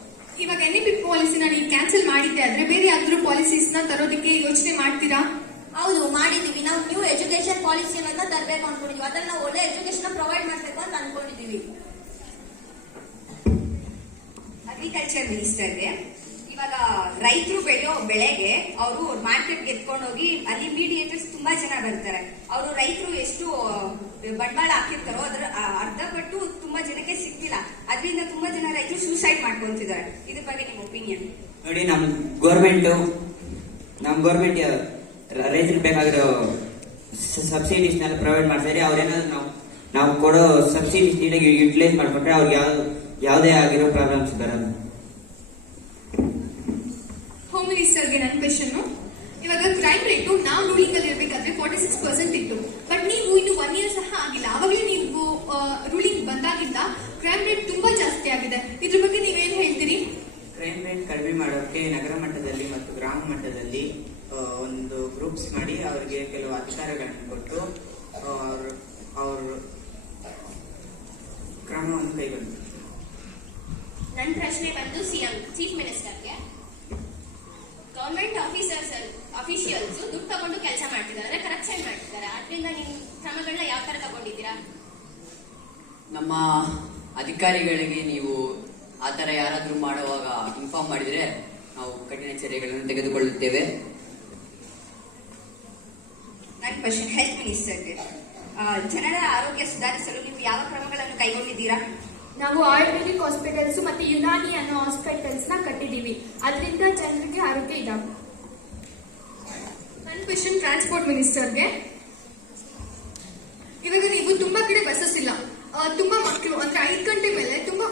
ಇವಾಗ NEP ಪಾಲಿಸಿನ ನೀವು ಕ್ಯಾನ್ಸಲ್ ಮಾಡಿದ್ದೆ ಆದ್ರೆ ಬೇರೆ ಯಾವ್ದಾದ್ರು ಪಾಲಿಸೀಸ್ ನ ತರೋದಕ್ಕೆ ಯೋಚನೆ ಮಾಡ್ತೀರಾ? ಹೌದು, ಮಾಡಿದೀವಿ. ನಾವು ನ್ಯೂ ಎಜುಕೇಶನ್ ಪಾಲಿಸಿ ಅಂತ ತರಬೇಕು ಅನ್ಕೊಂಡಿದೀವಿ. ಅದ್ರಲ್ಲಿ ನಾವು ಒಳ್ಳೆ ಎಜುಕೇಶನ್ ಪ್ರೊವೈಡ್ ಮಾಡ್ಬೇಕು ಅಂತ ಅನ್ಕೊಂಡಿದೀವಿ. ಅಗ್ರಿಕಲ್ಚರ್ ಮಿನಿಸ್ಟರ್ಗೆ, ಇವಾಗ ರೈತರು ಬೆಳೆಯೋ ಬೆಳೆಗೆ ಅವರು ಮಾರ್ಕೆಟ್ಗೆ ಎತ್ಕೊಂಡು ಹೋಗಿ ಅಲ್ಲಿ ಮೀಡಿಯೇಟರ್ಸ್ ತುಂಬಾ ಜನ ಬರ್ತಾರೆ. ಅವರು ರೈತರು ಎಷ್ಟು ಬಂಡವಾಳ ಹಾಕಿರ್ತಾರೋ ಅದರ ಅರ್ಧ ಪಟ್ಟು ತುಂಬಾ ಜನಕ್ಕೆ ಸಿಗ್ತಿಲ್ಲ. ಅದರಿಂದ ತುಂಬಾ ಜನ ರೈತರು ಸೂಸೈಡ್ ಮಾಡ್ಕೊಂತಿದ್ದಾರೆ. ಇದ್ರ ಬಗ್ಗೆ ನಿಮ್ಮ ಒಪಿನಿಯನ್? ನೋಡಿ, ನಮ್ಮ ಗೌರ್ಮೆಂಟ್ ರೈತರಿಗೆ ಬೇಕಾಗಿರೋ ಸಬ್ಸಿಡೀಸ್ನೆಲ್ಲ ಪ್ರೊವೈಡ್ ಮಾಡ್ತಾರೆ. ಅವ್ರೇನಾದ್ರು ನಾವು ಕೊಡೋ ಸಬ್ಸಿಡೀಸ್ ನೀಟಾಗಿ ಯುಟಿಲೈಸ್ ಮಾಡ್ಕೊಂಡ್ರೆ ಅವ್ರಿಗೆ ಯಾವುದೇ ಆಗಿರೋ ಪ್ರಾಬ್ಲಮ್ಸ್ ಬರಲ್ಲ. ಹೋಮ್ ಮಿನಿಸ್ಟರ್ಗೆ ನನ್ನ ಕ್ವೆಶನ್, ಇವಾಗ ಕ್ರೈಮ್ ರೇಟು ನಾವು ರೂಲಿಂಗ್ ಅಲ್ಲಿ ಇರ್ಬೇಕಾದ್ರೆ 46% ಇತ್ತು. ಬಟ್ ನೀವು ಇನ್ನು 1 year ಸಹ ಆಗಿಲ್ಲ, ಅವಾಗಲೇ ನೀವು ರೂಲಿಂಗ್ ಬಂದಾಗಿಂದ ಕ್ರೈಮ್ ರೇಟ್ ತುಂಬಾ ಜಾಸ್ತಿ ಆಗಿದೆ. ಇದ್ರ ಬಗ್ಗೆ ನೀವೇನು ಹೇಳ್ತೀರಿ? ಕ್ರೈಮ್ ರೇಟ್ ಕಡಿಮೆ ಮಾಡೋಕೆ ನಗರ ಮಟ್ಟದಲ್ಲಿ ಮತ್ತು ಗ್ರಾಮ ಮಟ್ಟದಲ್ಲಿ ಒಂದು ಗ್ರೂಪ್ಸ್ ಮಾಡಿ ಅವರಿಗೆ ಕೆಲವು ಅಧಿಕಾರಗಳನ್ನು ಕೊಟ್ಟು ಅವರು ಕ್ರಮವನ್ನು ಕೈಗೊಂಡಿದ್ದಾರೆ. ನನ್ನ ಪ್ರಶ್ನೆ ಬಂದು ಚೀಫ್ ಮಿನಿಸ್ಟರ್ಗೆ. ಗವರ್ಮೆಂಟ್ ಅಫಿಷಿಯಲ್ಸ್ ದುಡ್ಡು ತಗೊಂಡು ಕೆಲಸ ಮಾಡ್ತಿದ್ದಾರೆ, ಕರಪ್ಷನ್ ಮಾಡ್ತಿದ್ದಾರೆ. ಅದರಿಂದ ನೀವು ಕ್ರಮಗಳನ್ನ ಯಾವ ತರ ತಗೊಂಡಿದ್ದೀರಾ? ನಮ್ಮ ಅಧಿಕಾರಿಗಳಿಗೆ ನೀವು ಆ ತರ ಯಾರಾದ್ರೂ ಮಾಡುವಾಗ ಇನ್ಫಾರ್ಮ್ ಮಾಡಿದ್ರೆ ನಾವು ಕಠಿಣ ಚರ್ಯೆಗಳನ್ನು ತೆಗೆದುಕೊಳ್ಳುತ್ತೇವೆ. ನನ್ನ ಕ್ವೆಶನ್ ಹೆಲ್ತ್ ಮಿನಿಸ್ಟರ್ಗೆ, ಜನರ ಆರೋಗ್ಯ ಸುಧಾರಿಸಲು ನೀವು ಯಾವ ಕ್ರಮಗಳನ್ನು ಕೈಗೊಂಡಿದ್ದೀರಾ? ನಾವು ಆಯುರ್ವೇದಿಕ್ ಹಾಸ್ಪಿಟಲ್ಸ್ ಮತ್ತೆ ಯುನಾನಿ ಅನ್ನೋ ಹಾಸ್ಪಿಟಲ್ಸ್ ನ ಕಟ್ಟಿದೀವಿ. ಅದರಿಂದ ಜನರಿಗೆ ಆರೋಗ್ಯ ಇದಾವೆ. ನನ್ನ ಕ್ವೆಶನ್ ಟ್ರಾನ್ಸ್ಪೋರ್ಟ್ ಮಿನಿಸ್ಟರ್ಗೆ, ಇವಾಗ ನೀವು ತುಂಬಾ ಕಡೆ ಬಸ್ಸಸ್ ಇಲ್ಲ, ತುಂಬಾ ಮಕ್ಕಳು ಅಂದ್ರೆ 5 ಗಂಟೆ ಮೇಲೆ ತುಂಬಾ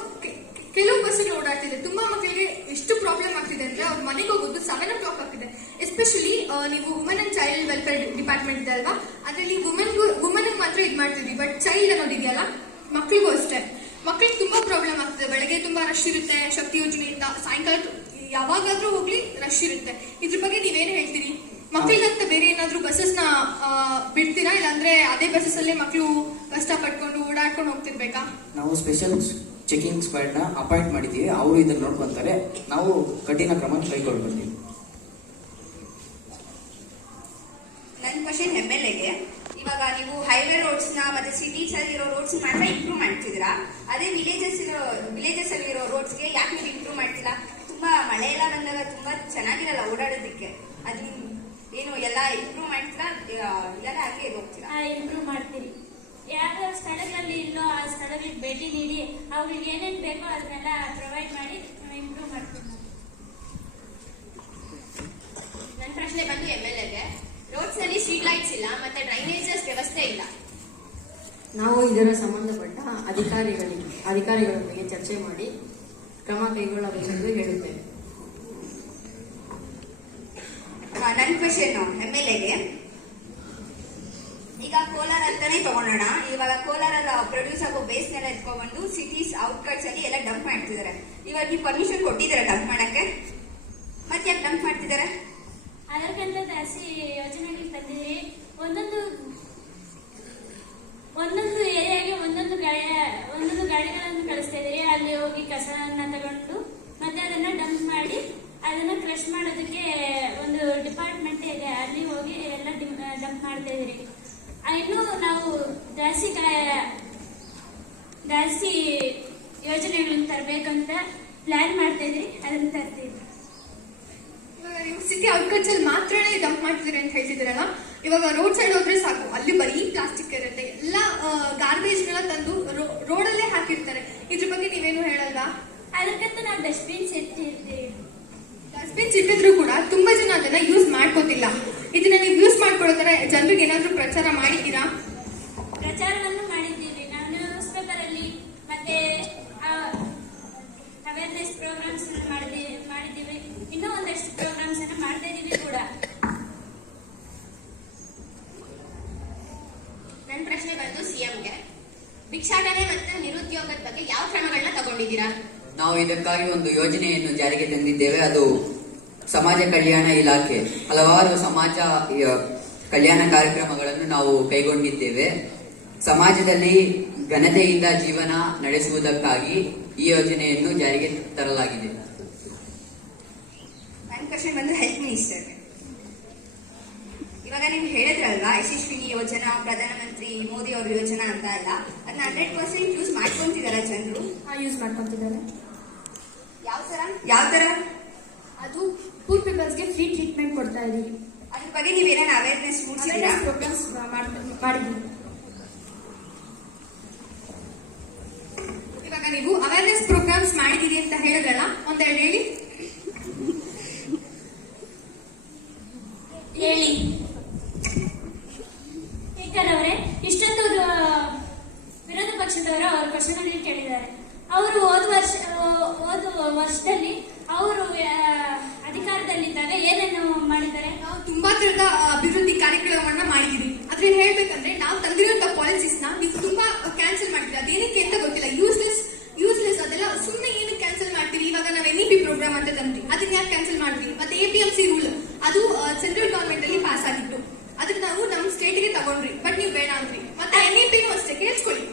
ಕೆಲವು ಬಸ್ಸುಗಳು ಓಡಾಡ್ತಿದೆ. ತುಂಬಾ ಮಕ್ಕಳಿಗೆ ಎಷ್ಟು ಪ್ರಾಬ್ಲಮ್ ಆಗ್ತಿದೆ ಅಂದ್ರೆ ಅವ್ರ ಮನೆಗೆ ಹೋಗೋದು 7 o'clock ಆಗ್ತಿದೆ. ಎಸ್ಪೆಷಲಿ ನೀವು women and child welfare department ಇದೆ ಅಲ್ವಾ, ಅದರಲ್ಲಿ ವುಮೆನ್ ಮಾತ್ರ ಇದ್ ಮಾಡ್ತಿದ್ವಿ. ಬಟ್ ಚೈಲ್ಡ್ ಅನ್ನೋದಿದೆಯಲ್ಲ, ಮಕ್ಕಳಿಗೂ ಅಷ್ಟೇ. ಮಕ್ಕಳಿಗೆ ತುಂಬಾ ಪ್ರಾಬ್ಲಮ್ ಆಗ್ತದೆ. ಬೆಳಗ್ಗೆ ತುಂಬಾ ರಶ್ ಇರುತ್ತೆ ಶಕ್ತಿ ಯೋಜನೆಯಿಂದ, ಸಾಯಂಕಾಲ ಯಾವಾಗಾದ್ರೂ ಹೋಗ್ಲಿ ರಶ್ ಇರುತ್ತೆ. ಇದ್ರ ಬಗ್ಗೆ ನೀವೇನು ಹೇಳ್ತೀರಿ? ಮಕ್ಕಳಿಗಂತ ಬೇರೆ ಏನಾದ್ರೂ ಬಸ್ಸಸ್ ನ ಬಿಡ್ತೀರಾ, ಇಲ್ಲಾಂದ್ರೆ ಅದೇ ಬಸ್ಸಸ್ ಅಲ್ಲೇ ಮಕ್ಕಳು ಕಷ್ಟ ಪಟ್ಕೊಂಡು ಓಡಾಡ್ಕೊಂಡು ಹೋಗ್ತಿರ್ಬೇಕಾ? ನಾವು ಸ್ಪೆಷಲ್ ಚೆಕಿಂಗ್ ಸ್ಕ್ವಾಡ್ ನ ಅಪಾಯಿಂಟ್ ಮಾಡಿದ್ದೀವಿ. ಅವರು ಇದನ್ನ ನೋಡ್ಕೊಂತಾರೆ. ನಾವು ಕಠಿಣ ಕ್ರಮ ಕೈಗೊಳ್ತೀವಿ. ನನ್ನ ಕ್ವಶನ್ MLAಗೆ, ಇವಾಗ ನೀವು ಹೈವೇ ರೋಡ್ಸ್ ನ ಮತ್ತೆ ಸಿಟೀಸ್ ಅಲ್ಲಿರೋ ರೋಡ್ಸ್ ಮಾತ್ರ ಇಂಪ್ರೂವ್ ಮಾಡ್ತಿದ್ದೀರಾ, ಅದೇ ವಿಲೇಜಸ್ ಅಲ್ಲಿರೋ ರೋಡ್ಸ್ ಗೆ ಯಾಕೆ ನೀವು ಇಂಪ್ರೂವ್ ಮಾಡ್ತಿಲ್ಲ? ತುಂಬಾ ಮಳೆ ಎಲ್ಲ ಬಂದಾಗ ತುಂಬಾ ಚೆನ್ನಾಗಿರಲ್ಲ ಓಡಾಡೋದಕ್ಕೆ. ಅದು ಏನು ಎಲ್ಲ ಇಂಪ್ರೂವ್ ಮಾಡ್ತೀರಾ ಇಲ್ಲ ಹಾಗೆ ಹೋಗ್ತೀರಾ? ಇಂಪ್ರೂವ್ ಮಾಡ್ತೀರಿ. ಯಾವ ಸ್ಥಳಗಳಲ್ಲಿ ಇಲ್ಲೋ ಆ ಸ್ಥಳಗಳಿಗೆ ಭೇಟಿ ನೀಡಿ ಅವ್ರಿಗೆ ಏನೇನು ಬೇಕೋ ಅದನ್ನೆಲ್ಲ ಪ್ರೊವೈಡ್ ಮಾಡಿ ಇಂಪ್ರೂವ್ ಮಾಡ್ತೀವಿ. ನನ್ನ ಪ್ರಶ್ನೆ ಬಂದು MLAಗೆ. ರೋಡ್ಸ್ ನಲ್ಲಿ ಸ್ಟ್ರೀಟ್ ಲೈಟ್ಸ್ ಇಲ್ಲ, ಮತ್ತೆ ಡ್ರೈನೇಜಸ್ ವ್ಯವಸ್ಥೆ ಇಲ್ಲ. ನಾವು ಇದರ ಸಂಬಂಧಪಟ್ಟ ಅಧಿಕಾರಿಗಳೊಂದಿಗೆ ಚರ್ಚೆ ಮಾಡಿ ಕ್ರಮ ಕೈಗೊಳ್ಳಬೇಕೆಂದು ಹೇಳುತ್ತೇವೆ. ನನ್ನ ಕ್ವೆಶನ್ MLAಗೆ. ಈಗ ಕೋಲಾರ ಅಂತಾನೆ ತಗೊಳೋಣ. ಇವಾಗ ಕೋಲಾರಲ್ಲಿ ಪ್ರೊಡ್ಯೂಸ್ ಆಗೋ ಬೇಸ್ ನೆಲ್ಲ ಎತ್ಕೊಂಡ್ಬಂದು ಸಿಟೀಸ್ ಔಟ್ಕಟ್ಸ್ ಅಲ್ಲಿ ಎಲ್ಲ ಡಂಪ್ ಮಾಡ್ತಿದ್ದಾರೆ. ಇವಾಗ ನೀವು ಪರ್ಮಿಷನ್ ಕೊಟ್ಟಿದ್ದೀರಾ ಡಂಪ್ ಮಾಡಕ್ಕೆ? ಮತ್ತೆ ಯಾಕೆ ಡಂಪ್ ಮಾಡ್ತಿದ್ದಾರೆ? ಅದಕ್ಕಿಂತ ಜಾಸ್ತಿ ಯೋಜನೆಗಳು ತಂದಿದ್ದೀವಿ. ಒಂದೊಂದು ಏರಿಯಾಗೆ ಒಂದೊಂದು ಗಾಡಿಗಳನ್ನು ಕಳಿಸ್ತಾ ಇದ್ದೀರಿ. ಅಲ್ಲಿ ಹೋಗಿ ಕಸನ ತಗೊಂಡು ಮತ್ತೆ ಅದನ್ನ ಡಂಪ್ ಮಾಡಿ ಅದನ್ನ ಕ್ರಶ್ ಮಾಡೋದಕ್ಕೆ ಒಂದು ಡಿಪಾರ್ಟ್ಮೆಂಟ್ ಇದೆ, ಅಲ್ಲಿ ಹೋಗಿ ಎಲ್ಲ ಡಂಪ್ ಮಾಡ್ತಾ ಇದ್ದೀರಿ. ಇನ್ನು ನಾವು ಜಾಸ್ತಿ ಯೋಜನೆಗಳನ್ನು ತರಬೇಕಂತ ಪ್ಲಾನ್ ಮಾಡ್ತಾ ಇದ್ರಿ, ಅದನ್ನ ತರ್ತೀವಿ. ಇವಾಗ ನೀವು ಸಿಟಿ ಔಟ್ಕಟ್ಸ್ ಅಲ್ಲಿ ಮಾತ್ರನೇ ಡಂಪ್ ಮಾಡ್ತಿದ್ದೀರಿ ಅಂತ ಹೇಳ್ತಿದ್ದೀರಲ್ಲ, ಇವಾಗ ರೋಡ್ ಸೈಡ್ ಹೋದ್ರೆ ಸಾಕು, ಅಲ್ಲಿ ಬರೀ ಪ್ಲಾಸ್ಟಿಕ್ ಇರುತ್ತೆ. ಎಲ್ಲ ಗಾರ್ಬೇಜ್ಗಳ ತಂದು ರೋಡಲ್ಲೇ ಹಾಕಿರ್ತಾರೆ. ಇದ್ರ ಬಗ್ಗೆ ನೀವೇನು ಹೇಳಲ್ವಾ? ಅದಕ್ಕಂತ ನಾವು ಡಸ್ಟ್ಬಿನ್ಸ್ ಇಟ್ಟಿರ್ತೀವಿ. ಡಸ್ಟ್ಬಿನ್ಸ್ ಇಟ್ಟಿದ್ರು ಕೂಡ ತುಂಬಾ ಜನ ಅದನ್ನ ಯೂಸ್ ಮಾಡ್ಕೋತಿಲ್ಲ. ಇದನ್ನ ನೀವು ಯೂಸ್ ಮಾಡ್ಕೊಳ್ಳೋ ತರ ಜನರಿಗೆ ಏನಾದ್ರೂ ಪ್ರಚಾರ ಮಾಡಿದ್ದೀರಾ? ಪ್ರಚಾರವನ್ನು ಮಾಡಿದ್ದೀವಿ. ನಾವು ನ್ಯೂಸ್ ಪೇಪರ್ ಅಲ್ಲಿ ಮತ್ತೆ ಅವೇರ್ನೆಸ್ ಪ್ರೋಗ್ರಾಮ್ಸ್ ಮಾಡಿದ್ದೀವಿ. ಇನ್ನೂ ಒಂದಷ್ಟು ಪ್ರೋಗ್ರಾಮ್ಸ್ ಅನ್ನು ಮಾಡ್ತಾ ಇದೀವಿ ಕೂಡ. ನನ್ನ ಪ್ರಶ್ನೆ ಬಂದು CMಗೆ. ಭಿಕ್ಷಾಟನೆ ಮತ್ತು ನಿರುದ್ಯೋಗದ ಬಗ್ಗೆ ಯಾವ ಕ್ರಮಗಳನ್ನ ತಗೊಂಡಿದ್ದೀರಾ? ನಾವು ಇದಕ್ಕಾಗಿ ಒಂದು ಯೋಜನೆಯನ್ನು ಜಾರಿಗೆ ತಂದಿದ್ದೇವೆ. ಅದು ಸಮಾಜ ಕಲ್ಯಾಣ ಇಲಾಖೆ ಹಲವಾರು ಸಮಾಜ ಕಲ್ಯಾಣ ಕಾರ್ಯಕ್ರಮಗಳನ್ನು ನಾವು ಕೈಗೊಂಡಿದ್ದೇವೆ. ಸಮಾಜದಲ್ಲಿ ಘನತೆಯಿಂದ ಜೀವನ ನಡೆಸುವುದಕ್ಕಾಗಿ ಈ ಯೋಜನೆಯನ್ನು ಜಾರಿಗೆ ತರಲಾಗಿದೆ. ನನ್ನ ಕ್ವಶನ್ ಬಂದು ಹೆಲ್ತ್ ಮಿನಿಸ್ಟರ್. ಇವಾಗ ನೀವು ಹೇಳಿದ್ರಲ್ವಾ ಯಶಸ್ವಿನಿ ಯೋಜನಾ, ಪ್ರಧಾನಮಂತ್ರಿ ಮೋದಿ ಅವ್ರ ಯೋಜನಾ ಅಂತ ಅಲ್ಲ, ಅದನ್ನ 100% ಯೂಸ್ ಮಾಡ್ಕೊಂತಿದಾರ ಜನರು? ಯೂಸ್ ಮಾಡ್ಕೊಂತಿದ್ದಾರೆ. ಯಾವ ತರ? ಅದು ಪೂರ್ ಪೀಪಲ್ಸ್ಗೆ ಫ್ರೀ ಟ್ರೀಟ್ಮೆಂಟ್ ಕೊಡ್ತಾ ಇದೀವಿ. ಅದ್ರ ಬಗ್ಗೆ ನೀವೇನಾದ್ರು ಅವೇರ್ನೆಸ್ ಮೂಡಿಸಿದ್ದೀರಾ? ಪ್ರೋಗ್ರಾಮ್ಸ್ ಮಾಡಿದ್ವಿ. ಇವಾಗ ನೀವು ಅವೇರ್ನೆಸ್ ಪ್ರೋಗ್ರಾಮ್ಸ್ ಮಾಡಿದೀರಿ ಅಂತ ಹೇಳಿದ್ರಲ್ಲ, ಒಂದೆರಡು ಹೇಳಿ. ಅವರೇ, ಇಷ್ಟೊಂದು ವಿರೋಧ ಪಕ್ಷದವರು ಅವ್ರ ಕ್ವಶನ್ ಕೇಳಿದ್ದಾರೆ. ಅವರು ಹೋದ ವರ್ಷದಲ್ಲಿ ಅವರು ಅಧಿಕಾರದಲ್ಲಿದ್ದಾಗ ಏನೇನು ಮಾಡಿದ್ದಾರೆ? ನಾವು ತುಂಬಾ ತರದ ಅಭಿವೃದ್ಧಿ ಕಾರ್ಯಕ್ರಮವನ್ನ ಮಾಡಿದೀವಿ. ಅದ್ರಲ್ಲಿ ಹೇಳ್ಬೇಕಂದ್ರೆ ನಾವು ತಂದಿರುವಂತ ಪಾಲಿಸೀಸ್ ನ ನೀವು ತುಂಬಾ ಕ್ಯಾನ್ಸಲ್ ಮಾಡ್ತೀವಿ. ಅದೇನಕ್ಕೆ ಅಂತ ಗೊತ್ತಿಲ್ಲ. ಯೂಸ್ಲೆಸ್ ಅದೆಲ್ಲ ಸುಮ್ಮನೆ ಏನಕ್ಕೆ ಕ್ಯಾನ್ಸಲ್ ಮಾಡ್ತೀವಿ? ಇವಾಗ ನಾವು NEP ಪ್ರೋಗ್ರಾಮ್ ಅಂತ ತಂದ್ವಿ, ಅದನ್ನ ಯಾಕೆ ಕ್ಯಾನ್ಸಲ್ ಮಾಡ್ತೀವಿ? ಮತ್ತೆ APMC ರೂಲ್, ಅದು ಸೆಂಟ್ರಲ್ ಗವರ್ಮೆಂಟ್ ಅಲ್ಲಿ ಪಾಸ್ ಆಗಿತ್ತು. ಅದಕ್ಕೆ ನಾವು ನಮ್ಮ ಸ್ಟೇಟ್ಗೆ ತಗೊಂಡ್ರಿ, ಬಟ್ ನೀವು ಬೇಡ ಅಂದ್ರಿ. ಮತ್ತೆ NEPನೂ ಅಷ್ಟೇ. ಕೇಳಿಸ್ಕೊಳ್ಳಿ.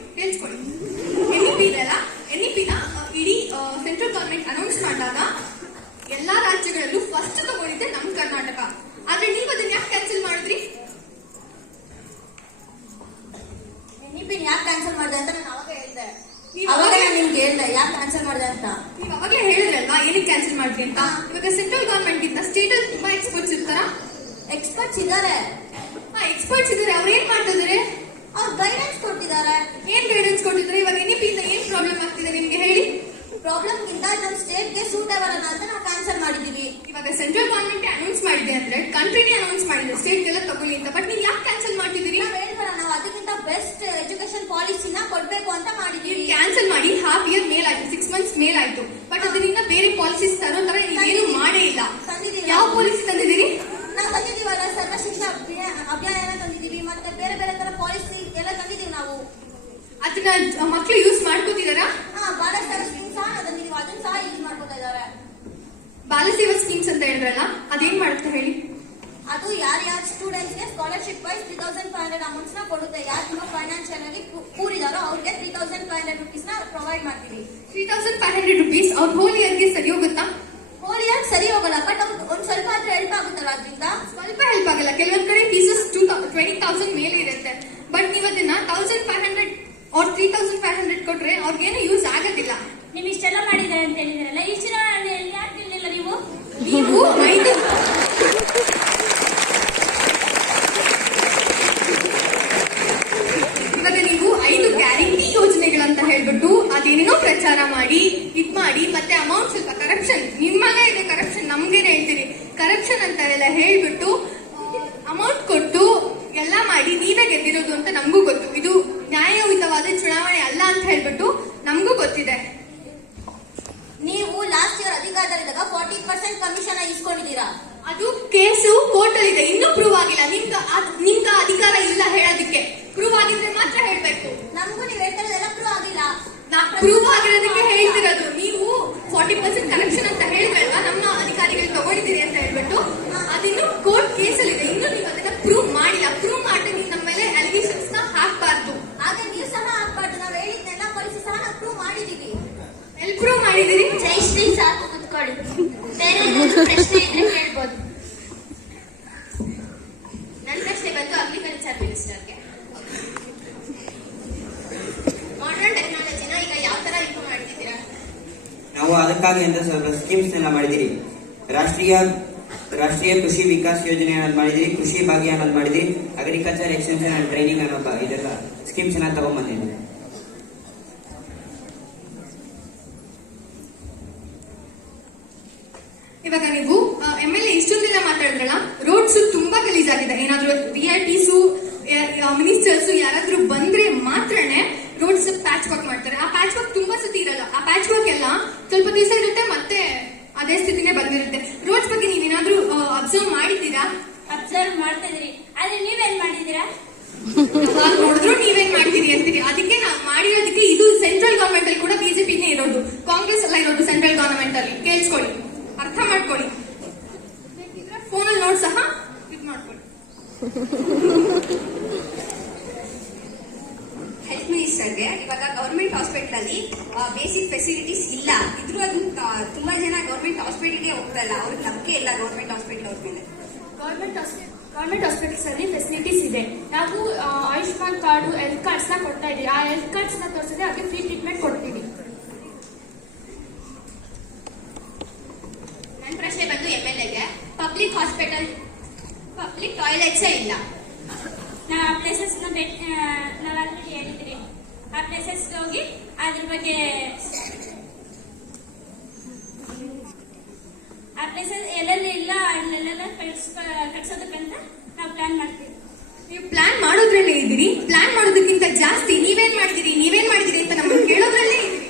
NEP ಇದೆಲ್ಲ, NEP ನ ಇಡೀ ಸೆಂಟ್ರಲ್ ಗವರ್ಮೆಂಟ್ ಅನೌನ್ಸ್ ಮಾಡಿದಾಗ ಎಲ್ಲಾ ರಾಜ್ಯಗಳಲ್ಲೂ ಫಸ್ಟ್ ತಗೊಂಡಿದ್ದೆ ನಮ್ ಕರ್ನಾಟಕ. ಆದ್ರೆ ನೀವು ಅದನ್ನ ಯಾಕೆ ಕ್ಯಾನ್ಸಲ್ ಮಾಡಿದ್ರಿ? NEP ಯಾಕೆ ಕ್ಯಾನ್ಸಲ್ ಮಾಡಿದೆ ಅಂತ ನಾನು ಅವಾಗ ಹೇಳಿದೆ. ಅವಾಗ ನಾನು ನಿಮ್ಗೆ ಹೇಳಿದೆ ಯಾಕೆ ಕ್ಯಾನ್ಸಲ್ ಮಾಡಿದೆ ಅಂತ. ನೀವು ಅವಾಗಲೇ ಹೇಳಿದ್ರಲ್ವಾ ಏನಕ್ಕೆ ಕ್ಯಾನ್ಸಲ್ ಮಾಡಿದ್ರಿ ಅಂತ. ಇವಾಗ ಸೆಂಟ್ರಲ್ ಗವರ್ಮೆಂಟ್ ಇಂದ ಸ್ಟೇಟ್ ಅಲ್ಲಿ ತುಂಬಾ ಎಕ್ಸ್ಪರ್ಟ್ಸ್ ಇರ್ತಾರ. ಎಕ್ಸ್ಪರ್ಟ್ಸ್ ಇದ್ದಾರೆ. ಅವ್ರು ಏನ್ ಮಾಡ್ತಿದ್ದಾರೆ? ಅವ್ರು ಗೈಡೆನ್ಸ್ ಕೊಟ್ಟಿದ್ದಾರೆ. ಏನ್ ಗೈಡೆನ್ಸ್ ಕೊಟ್ಟಿದ್ದಾರೆ? ಇವಾಗ NEP ಇಂದ ಏನ್ ಪ್ರಾಬ್ಲಮ್ ಆಗ್ತಿದೆ ನಿಮ್ಗೆ ಹೇಳಿ? ಪ್ರಾಬ್ಲಮ್ ಇಂದ ನಮ್ಮ ಸ್ಟೇಟ್ಗೆ ಸೂಟೇಬಲ್ ಅಂತ ನಾವು ಕ್ಯಾನ್ಸಲ್ ಮಾಡಿದೀವಿ. ಇವಾಗ ಸೆಂಟ್ರಲ್ ಗವರ್ಮೆಂಟ್ ಅನೌನ್ಸ್ ಮಾಡಿದೆ ಅಂದ್ರೆ ಕಂಟ್ರಿನೇ ಅನೌನ್ಸ್ ಮಾಡಿದೆ ಸ್ಟೇಟ್ ಎಲ್ಲ ತಗೊಳ್ಳಿ ಅಂತ. ಬಟ್ ನೀವು ಯಾಕೆ ಕ್ಯಾನ್ಸಲ್ ಮಾಡ್ತಿದ್ದೀರಿ? ನಾವು ಹೇಳ್ಬಾರ, ನಾವು ಅದಕ್ಕಿಂತ ಬೆಸ್ಟ್ ಎಜುಕೇಶನ್ ಪಾಲಿಸಿನ ಕೊಡ್ಬೇಕು ಅಂತ ಮಾಡಿದೀವಿ. ಕ್ಯಾನ್ಸಲ್ ಮಾಡಿ ಹಾಫ್ ಇಯರ್ ಮೇಲಾಯ್ತು, 6 months ಮೇಲಾಯ್ತು. ಬಟ್ ಅದರಿಂದ ಬೇರೆ ಪಾಲಿಸೀಸ್ ತರೋ ತರ ಏನು ಮಾಡೇ ಇಲ್ಲ. ಯಾವ ಪಾಲಿಸಿ ತಂದಿದ್ದೀರಿ? ನಾವು ತಂದಿದೀವಲ್ಲ, ಸರ್ವ ಶಿಕ್ಷಣ ಅಭಿಯಾನ ತಂದಿದೀವಿ, ಮತ್ತೆ ಬೇರೆ ಬೇರೆ ತರ ಪಾಲಿಸಿ ಎಲ್ಲ ತಂದಿದೀವಿ ನಾವು. ಅದನ್ನ ಮಕ್ಳು ಯೂಸ್ ಮಾಡ್ಕೋತಿದಾರ? ಬಾಲ ಸೇವಾ ಸ್ಕೀಮ್ಸ್ ತಂದಿದೀವಿ, ಅದನ್ನ ಸಹ ಯೂಸ್ ಮಾಡ್ಕೋತಾ ಇದಾರೆ. ಬಾಲ ಸೇವಾ ಸ್ಕೀಮ್ಸ್ ಅಂತ ಹೇಳಿದ್ರಲ್ಲ, ಅದೇನ್ ಮಾಡುತ್ತೆ ಹೇಳಿ? ಅದು ಯಾರ್ಯಾರ ಸ್ಟೂಡೆಂಟ್ಸ್ ಗೆ ಸ್ಕಾಲರ್ಶಿಪ್ ವೈಸ್ 3500 ಅಮೌಂಟ್ಸ್ ನ ಕೊಡುತ್ತೆ. ಯಾರು ತುಂಬಾ ಫೈನಾನ್ಷಿಯಲ್ ಆಗಿ ಕೂರಿದಾರೋ ಅವ್ರಿಗೆ 3500 rupees ನ ಪ್ರೊವೈಡ್ ಮಾಡ್ತೀವಿ. 3500 rupees ಅವ್ರ ಹೋಲ್ ಇಯರ್ಗೆ ಸರಿ ಹೋಗುತ್ತಾ? ಹೋಲ್ ಇಯರ್ ಸರಿ ಹೋಗಲ್ಲ, ಬಟ್ ಅವ್ರಿಗೆ ಒಂದ್ ಸ್ವಲ್ಪ ಆದ್ರೆ ಹೆಲ್ಪ್ ಆಗುತ್ತಲ್ಲ. ಅದರಿಂದ ಸ್ವಲ್ಪ ಹೆಲ್ಪ್ ಆಗಲ್ಲ. ಕೆಲವೊಂದ್ ಕಡೆ ಫೀಸಸ್ 20,000 ಮೇಲೆ ಇರುತ್ತೆ. ಬಟ್ ನೀವು ಅದನ್ನ 1500 or 3500 ಕೊಟ್ರೆ ಅವ್ರಿಗೇನು ಯೂಸ್ ಆಗೋದಿಲ್ಲ. ನೀವು ಇಷ್ಟೆಲ್ಲ ಮಾಡಿದ್ದಾರೆ ಅಂತ ಹೇಳಿದ್ರಲ್ಲ, ಇಷ್ಟು ಯಾಕೆ ಇರಲಿಲ್ಲ ನೀವು? ನೀವು 5 ಇವಾಗ ನೀವು 5 ಗ್ಯಾರಂಟಿ ಯೋಜನೆಗಳಂತ ಹೇಳ್ಬಿಟ್ಟು ಮಾಡಿ ಇದ್ ಮಾಡಿ ಮತ್ತೆ ಅಮೌಂಟ್ ಸ್ವಲ್ಪ ಕರಪ್ಷನ್ ನಿಮ್ಮಲ್ಲೇ ಇದೆ ಕರಪ್ಷನ್ ನಮ್ಗೇನೆ ಹೇಳ್ತೀರಿ ಕರಪ್ಷನ್ ಅಂತಾರೆಲ್ಲ ಹೇಳ್ಬಿಟ್ಟು ಅಮೌಂಟ್ ಕೊಟ್ಟು ಎಲ್ಲ ಮಾಡಿ ನೀವೇ ಗೆದ್ದಿರೋದು ಅಂತ ನಮಗೂ ಗೊತ್ತು. ಇದು ನ್ಯಾಯಯುತವಾದ ಚುನಾವಣೆ ಅಲ್ಲ ಅಂತ ಹೇಳ್ಬಿಟ್ಟು ನಮಗೂ ಗೊತ್ತಿದೆ. ನೀವು ಲಾಸ್ಟ್ ಇಯರ್ ಅಧಿಕಾರದಲ್ಲಿದ್ದಾಗ 40% ಕಮಿಷನ್ ಇಸ್ಕೊಂಡಿದ್ದೀರಾ. ಅದು ಕೇಸು ಕೋರ್ಟ್ ಅಲ್ಲಿ ಇದೆ, ಇನ್ನೂ ಪ್ರೂವ್ ಆಗಿಲ್ಲ. ನಿಮ್ಗ ಅಧಿಕಾರ ಇಲ್ಲ ಹೇಳೋದಕ್ಕೆ. ಪ್ರೂವ್ ಆಗಿದ್ರೆ ಮಾತ್ರ ಹೇಳ್ಬೇಕು. ನಮಗೂ ನೀವು ಹೇಳ್ತಿರೋದೆಲ್ಲ ಪ್ರೂವ್ ಆಗಿಲ್ಲ. ಪ್ರೂವ್ ಆಗಿರೋದಕ್ಕೆ ಹೇಳ್ತಿರೋದು. ನೀವು 40% ಕರಪ್ಷನ್ ಅಂತ ಹೇಳ್ಬೇಡ್ವಾ, ನಮ್ಮ ಅಧಿಕಾರಿಗಳು ತಗೊಂಡಿದ್ದೀರಿ ಅಂತ ಹೇಳ್ಬಿಟ್ಟು ಅದಿನ್ನು ಕೋರ್ಟ್ ಕೇಸಲ್ಲಿ ಇದೆ. ಇನ್ನು ನೀವು ಅದನ್ನ ಪ್ರೂವ್ ಮಾಡಿಲ್ಲ. ಪ್ರೂವ್ ಮಾಡಿ ನೀವು ನಮ್ಮ ಮೇಲೆ ಅಲಿಗೇಷನ್ಸ್ ನ ಹಾಕ್ಬಾರ್ದು. ಆಗ ನೀವು ಸಹ ಹಾಕ್ಬಾರ್ದು. ನಾವು ಹೇಳಿದ್ನೆಲ್ಲ ಪೊಲೀಸ್ ಸಹ ನಾವು ಪ್ರೂವ್ ಮಾಡಿದೀವಿ. ಎಲ್ಲಿ ಪ್ರೂವ್ ಮಾಡಿದಿರಿ? ಜಯಶ್ರೀ ಸಾಕು ಕುತ್ಕೊಳ್ಳಿ. ಬೇರೆ ಪ್ರಶ್ನೆ ಇದ್ರೆ ಕೇಳ್ಬೋದು. ನನ್ನ ಪ್ರಶ್ನೆ ಬಂದು ಅಗ್ರಿಕಲ್ಚರ್ ಮಿನಿಸ್ಟರ್ಗೆ. ಮಾಡರ್ನ್ ಟೆಕ್ನಾಲಜಿನ ಈಗ ಯಾವ ತರ ಇಂಪ್ರೂವ್ ಮಾಡ್ತಿದ್ದೀರಾ? ನಾವು ಅದಕ್ಕಾಗಿ ಅಂತ ಸ್ವಲ್ಪ ಸ್ಕೀಮ್ಸ್ ಎಲ್ಲ ಮಾಡಿದಿರಿ. ರಾಷ್ಟ್ರೀಯ ಕೃಷಿ ವಿಕಾಸ್ ಯೋಜನೆ ಅನ್ನೋದು ಮಾಡಿದಿರಿ, ಕೃಷಿ ಭಾಗ್ಯ ಅನ್ನೋದು ಮಾಡಿದಿರಿ, ಅಗ್ರಿಕಲ್ಚರ್ ಎಕ್ಸ್ಟೆನ್ಷನ್ ಅಂಡ್ ಟ್ರೈನಿಂಗ್ ಅನ್ನೋ ಇದೆಲ್ಲ ಸ್ಕೀಮ್ಸ್ ಎಲ್ಲ ತಗೊಂಡ್ಬಂದಿದ್ದೀವಿ. ಇವಾಗ ನೀವು MLA ಇಷ್ಟೊಂದು ದಿನ ಮಾತಾಡಿದ್ರಲ್ಲ, ರೋಡ್ಸ್ ತುಂಬಾ ಗಲೀಜಾಗಿದೆ. ಏನಾದ್ರೂ VIPs ಮಿನಿಸ್ಟರ್ಸ್ ಯಾರಾದ್ರೂ ಬಂದ್ರೆ ಮಾತ್ರನೇ ರೋಡ್ಸ್ ಪ್ಯಾಚ್ ವರ್ಕ್ ಮಾಡ್ತಾರೆ. ಆ ಪ್ಯಾಚ್ ವರ್ಕ್ ತುಂಬಾ ಸತಿ ಇರಲ್ಲ. ಆ ಪ್ಯಾಚ್ ವರ್ಕ್ ಎಲ್ಲ ಸ್ವಲ್ಪ ದಿವಸ ಇರುತ್ತೆ, ಮತ್ತೆ ಅದೇ ಸ್ಥಿತಿನೇ ಬಂದಿರುತ್ತೆ. ರೋಡ್ಸ್ ಬಗ್ಗೆ ನೀವೇನಾದ್ರೂ ಅಬ್ಸರ್ವ್ ಮಾಡಿದ್ದೀರಾ? ಅಬ್ಸರ್ವ್ ಮಾಡ್ತಾ ಇದೀರಿ, ಆದ್ರೆ ನೀವೇನ್ ಮಾಡಿದೀರಾ? ನೋಡಿದ್ರು ನೀವೇನ್ ಮಾಡ್ತೀರಿ ಅಂತೀರಿ. ಅದಕ್ಕೆ ನಾವು ಮಾಡಿರೋದಕ್ಕೆ ಇದು ಸೆಂಟ್ರಲ್ ಗವರ್ಮೆಂಟ್ ಅಲ್ಲಿ ಕೂಡ ಬಿಜೆಪಿನೇ ಇರೋದು, ಕಾಂಗ್ರೆಸ್ ಎಲ್ಲ ಇರೋದು ಸೆಂಟ್ರಲ್ ಗವರ್ಮೆಂಟ್ ಅಲ್ಲಿ. ಕೇಳಿಸ್ಕೊಳ್ಳಿ, ಅರ್ಥ ಮಾಡ್ಕೊಳ್ಳಿ. ಫೋನಲ್ಲಿ ನೋಡ್ ಸಹ ಇದು ಮಾಡ್ಕೊಳ್ಳಿ. ಹೆಲ್ತ್ ಮಿನಿಸ್ಟರ್ಗೆ ಇವಾಗ ಗವರ್ಮೆಂಟ್ ಹಾಸ್ಪಿಟಲ್ ಅಲ್ಲಿ ಬೇಸಿಕ್ ಫೆಸಿಲಿಟೀಸ್ ಇಲ್ಲ ಇದ್ರೂ ಅದನ್ನ ತುಂಬಾ ಜನ ಗವರ್ಮೆಂಟ್ ಹಾಸ್ಪಿಟಲ್ಗೆ ಹೋಗ್ತಲ್ಲ, ಅವ್ರಿಗೆ ನಂಬಿಕೆ ಇಲ್ಲ ಗವರ್ಮೆಂಟ್ ಹಾಸ್ಪಿಟಲ್ ಅವ್ರ ಮೇಲೆ. ಗವರ್ಮೆಂಟ್ ಹಾಸ್ಪಿಟಲ್ಸ್ ಅಲ್ಲಿ ಫೆಸಿಲಿಟೀಸ್ ಇದೆ. ನಾವು ಆಯುಷ್ಮಾನ್ ಕಾರ್ಡ್ ಹೆಲ್ತ್ ಕಾರ್ಡ್ಸ್ ನ ಕೊಡ್ತಾ ಇದೀವಿ. ಆ ಹೆಲ್ತ್ ಕಾರ್ಡ್ಸ್ ನ ತೋರಿಸಿದ್ರೆ ಅದಕ್ಕೆ ಫ್ರೀ ಟ್ರೀಟ್ಮೆಂಟ್ ಕೊಡ್ತೀವಿ. ನನ್ನ ಪ್ರಶ್ನೆ ಬಂದು MLAಗೆ. ಪಬ್ಲಿಕ್ ಟಾಯ್ಲೆಟ್ಸ್ ಇಲ್ಲ. ನಾವು ಆ ಪ್ಲೇಸಸ್ ನಾವು ಆಲ್ರೆಡಿ ಹೇಳಿದ್ರಿ. ಆ ಪ್ಲೇಸಸ್ ಹೋಗಿ ಅದ್ರ ಬಗ್ಗೆ ಆ ಪ್ಲೇಸಸ್ ಎಲ್ಲೆಲ್ಲಿ ಇಲ್ಲ ಅಲ್ಲೆಲ್ಲ ಕಟ್ಸೋದಕ್ಕಂತ ನಾವು ಪ್ಲಾನ್ ಮಾಡ್ತೀವಿ. ನೀವು ಪ್ಲಾನ್ ಮಾಡೋದ್ರಲ್ಲೇ ಇದ್ದೀರಿ. ಪ್ಲಾನ್ ಮಾಡೋದಕ್ಕಿಂತ ಜಾಸ್ತಿ ನೀವೇನ್ ಮಾಡಿದಿರಿ ಅಂತ ನಮ್ಮನ್ನು ಕೇಳೋದ್ರಲ್ಲೇ ಇದ್ದೀರಿ.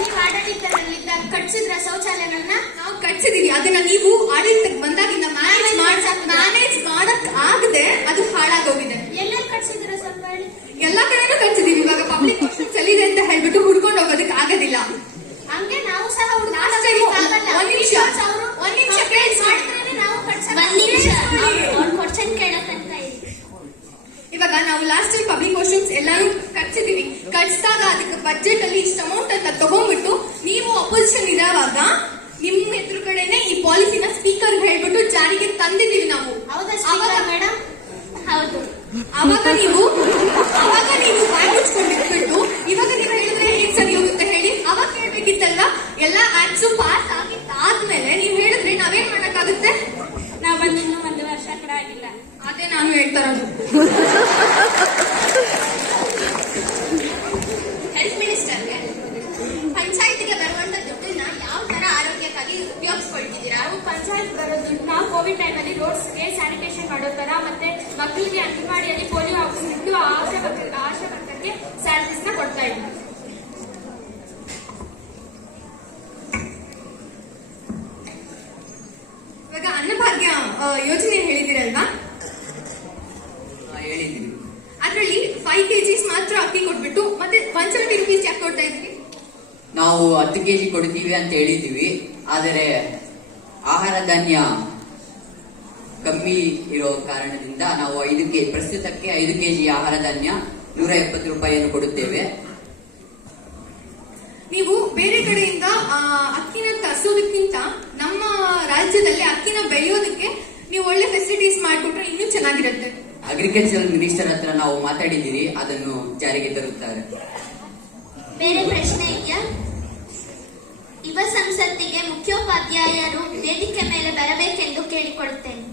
ನೀವು ಆಡಳಿತದಲ್ಲಿದ್ದಾಗ ಕಟ್ಸಿದ್ರ ಶೌಚಾಲಯಗಳನ್ನ? ನಾವು ಕಟ್ಸಿದೀವಿ. ಅದನ್ನ ನೀವು ಆಡಳಿತಕ್ಕೆ ಬಂದಾಗಿಂದ ಮ್ಯಾನೇಜ್ ಮಾಡಕ್ ಆಗದೆ ಅದು ಹಾಳಾಗೋಗಿದೆ. ಎಲ್ಲ ಕಟ್ಸಿದ್ರ ಸ್ವಲ್ಪ ಹೇಳಿ. ಎಲ್ಲಾ ಕಡೆನೂ ಕಟ್ಸಿದೀವಿ. ಇವಾಗ ಪಬ್ಲಿಕ್ ವಾಶ್ರೂಮ್ಸ್ ಎಲ್ಲಿದೆ ಅಂತ ಹೇಳ್ಬಿಟ್ಟು ಹುಡ್ಕೊಂಡು ಹೋಗೋದಕ್ಕೆ ಆಗೋದಿಲ್ಲ. ಹಂಗೆ ನಾವು ಸಹ ಒಂದ್ ನಿಮಿಷ ಕೇಳಿಸ್ಕೊಳ್ಳಿ. ನಾವು ಕ್ವಶನ್ ಕೇಳಕ್ಕಂತ ಇವಾಗ ನಾವು ಲಾಸ್ಟ್ ಟೈಮ್ ಪಬ್ಲಿಕ್ ವಾಶ್ರೂಮ್ಸ್ ಎಲ್ಲಾನು ಕಟ್ಸಿದೀವಿ. ಕಟ್ಸಿದಾಗ ಅದಕ್ಕೆ ಬಜೆಟ್ ಅಲ್ಲಿ ಇಷ್ಟು ಅಮೌಂಟ್ ಅಂತ ತಗೊಂಡ್ಬಿಟ್ಟು ನೀವು ಅಪೋಸಿಷನ್ ಇರೋವಾಗ ನಿಮ್ಮ ಎದುರುಗಡೆನೆ ಈ ಪಾಲಿಸಿನ ಸ್ಪೀಕರ್ ಹೇಳ್ಬಿಟ್ಟು ಜಾರಿಗೆ ತಂದಿದ್ದೀವಿ ನಾವು. ಹೌದಾ ಮೇಡಮ್? ಹೌದು. ಅವಾಗ ನೀವು ಬಾಯ್ ಮುಚ್ಕೊಂಡಿರ್ಬಿಟ್ಟು ಇವಾಗ ನೀವು ಹೇಳಿದ್ರೆ ಹೇಗ್ ಸರಿ ಹೋಗುತ್ತೆ ಹೇಳಿ? ಅವಾಗ ಹೇಳ್ಬೇಕಿತ್ತಲ್ವಾ? ಎಲ್ಲಾ ಆಕ್ಟ್ಸ್ ಪಾಸ್ ಆಗಿದ್ದಾದ್ಮೇಲೆ ನೀವು ಹೇಳಿದ್ರೆ ನಾವೇನ್ ಮಾಡಕ್ಕಾಗುತ್ತೆ? ನಾವು ಬಂದು ಇನ್ನೂ 1 ವರ್ಷ ಕೂಡ ಆಗಿಲ್ಲ. ಅದೇ ನಾನು ಹೇಳ್ತಾ ಇರೋದು. ಹೆಲ್ತ್ ಮಿನಿಸ್ಟರ್ಗೆ. ಪಂಚಾಯತಿಗೆ ಬರುವಂತ ದುಡ್ಡನ್ನ ಯಾವ ತರ ಆರೋಗ್ಯಕ್ಕಾಗಿ ಉಪಯೋಗಿಸ್ಕೊಳ್ತಿದ್ದೀರಾ? ನಾವು ಪಂಚಾಯತ್ ಬರೋ ದುಡ್ಡನ್ನ ಕೋವಿಡ್ ಟೈಮಲ್ಲಿ ರೋಡ್ಸ್ಗೆ ಸ್ಯಾನಿಟೇಷನ್ ಮಾಡೋ ತರ, ಮತ್ತೆ ಮಕ್ಕಳಿಗೆ ಅಂಗನವಾಡಿಯಲ್ಲಿ ಪೋಲಿಯೋ ಹಾಕ್ಸಿದ್ದು ಆಶಾ ವರ್ಕರ್ಗೆ ಸ್ಯಾಲರೀಸ್ ನ ಕೊಡ್ತಾ ಇದ್ವಿ. ಇವಾಗ ಅನ್ನಭಾಗ್ಯ ಯೋಜನೆ ಹೇಳಿದಿರಲ್ವಾ? ಹೇಳಿದ್ದೀವಿ. ಅದ್ರಲ್ಲಿ 5 kgs ಮಾತ್ರ ಅಕ್ಕಿ ಕೊಟ್ಬಿಟ್ಟು ಮತ್ತೆ 170 rupees ಯಾಕೆ ಕೊಡ್ತಾ ಇದ್ವಿ? ನಾವು 10 kg ಕೊಡ್ತೀವಿ ಅಂತ ಹೇಳಿದ್ದೀವಿ. ಆದರೆ ಆಹಾರ ಧಾನ್ಯ ಕಮ್ಮಿ ಇರೋ ಕಾರಣದಿಂದ ನಾವು ಪ್ರಸ್ತುತಕ್ಕೆ 5 kg ಆಹಾರ ಧಾನ್ಯ 170 ರೂಪಾಯಿಯನ್ನು ಕೊಡುತ್ತೇವೆ. ನೀವು ಬೇರೆ ಕಡೆಯಿಂದ ಅಕ್ಕಿನ ತರಿಸೋದಕ್ಕಿಂತ ನಮ್ಮ ರಾಜ್ಯದಲ್ಲಿ ಅಕ್ಕಿನ ಬೆಳೆಯೋದಕ್ಕೆ ನೀವು ಒಳ್ಳೆ ಫೆಸಿಲಿಟೀಸ್ ಮಾಡಿಕೊಟ್ರೆ ಇನ್ನೂ ಚೆನ್ನಾಗಿರುತ್ತೆ. ಅಗ್ರಿಕಲ್ಚರ್ ಮಿನಿಸ್ಟರ್ ಹತ್ರ ನಾವು ಮಾತಾಡಿದ್ದೀರಿ, ಅದನ್ನು ಜಾರಿಗೆ ತರುತ್ತಾರೆ. ಬೇರೆ ಪ್ರಶ್ನೆ ಇದೆಯಾ? ಯುವ ಸಂಸತ್ತಿಗೆ ಮುಖ್ಯೋಪಾಧ್ಯಾಯರು ವೇದಿಕೆ ಮೇಲೆ ಬರಬೇಕೆಂದು ಕೇಳಿಕೊಳ್ಳುತ್ತೇನೆ.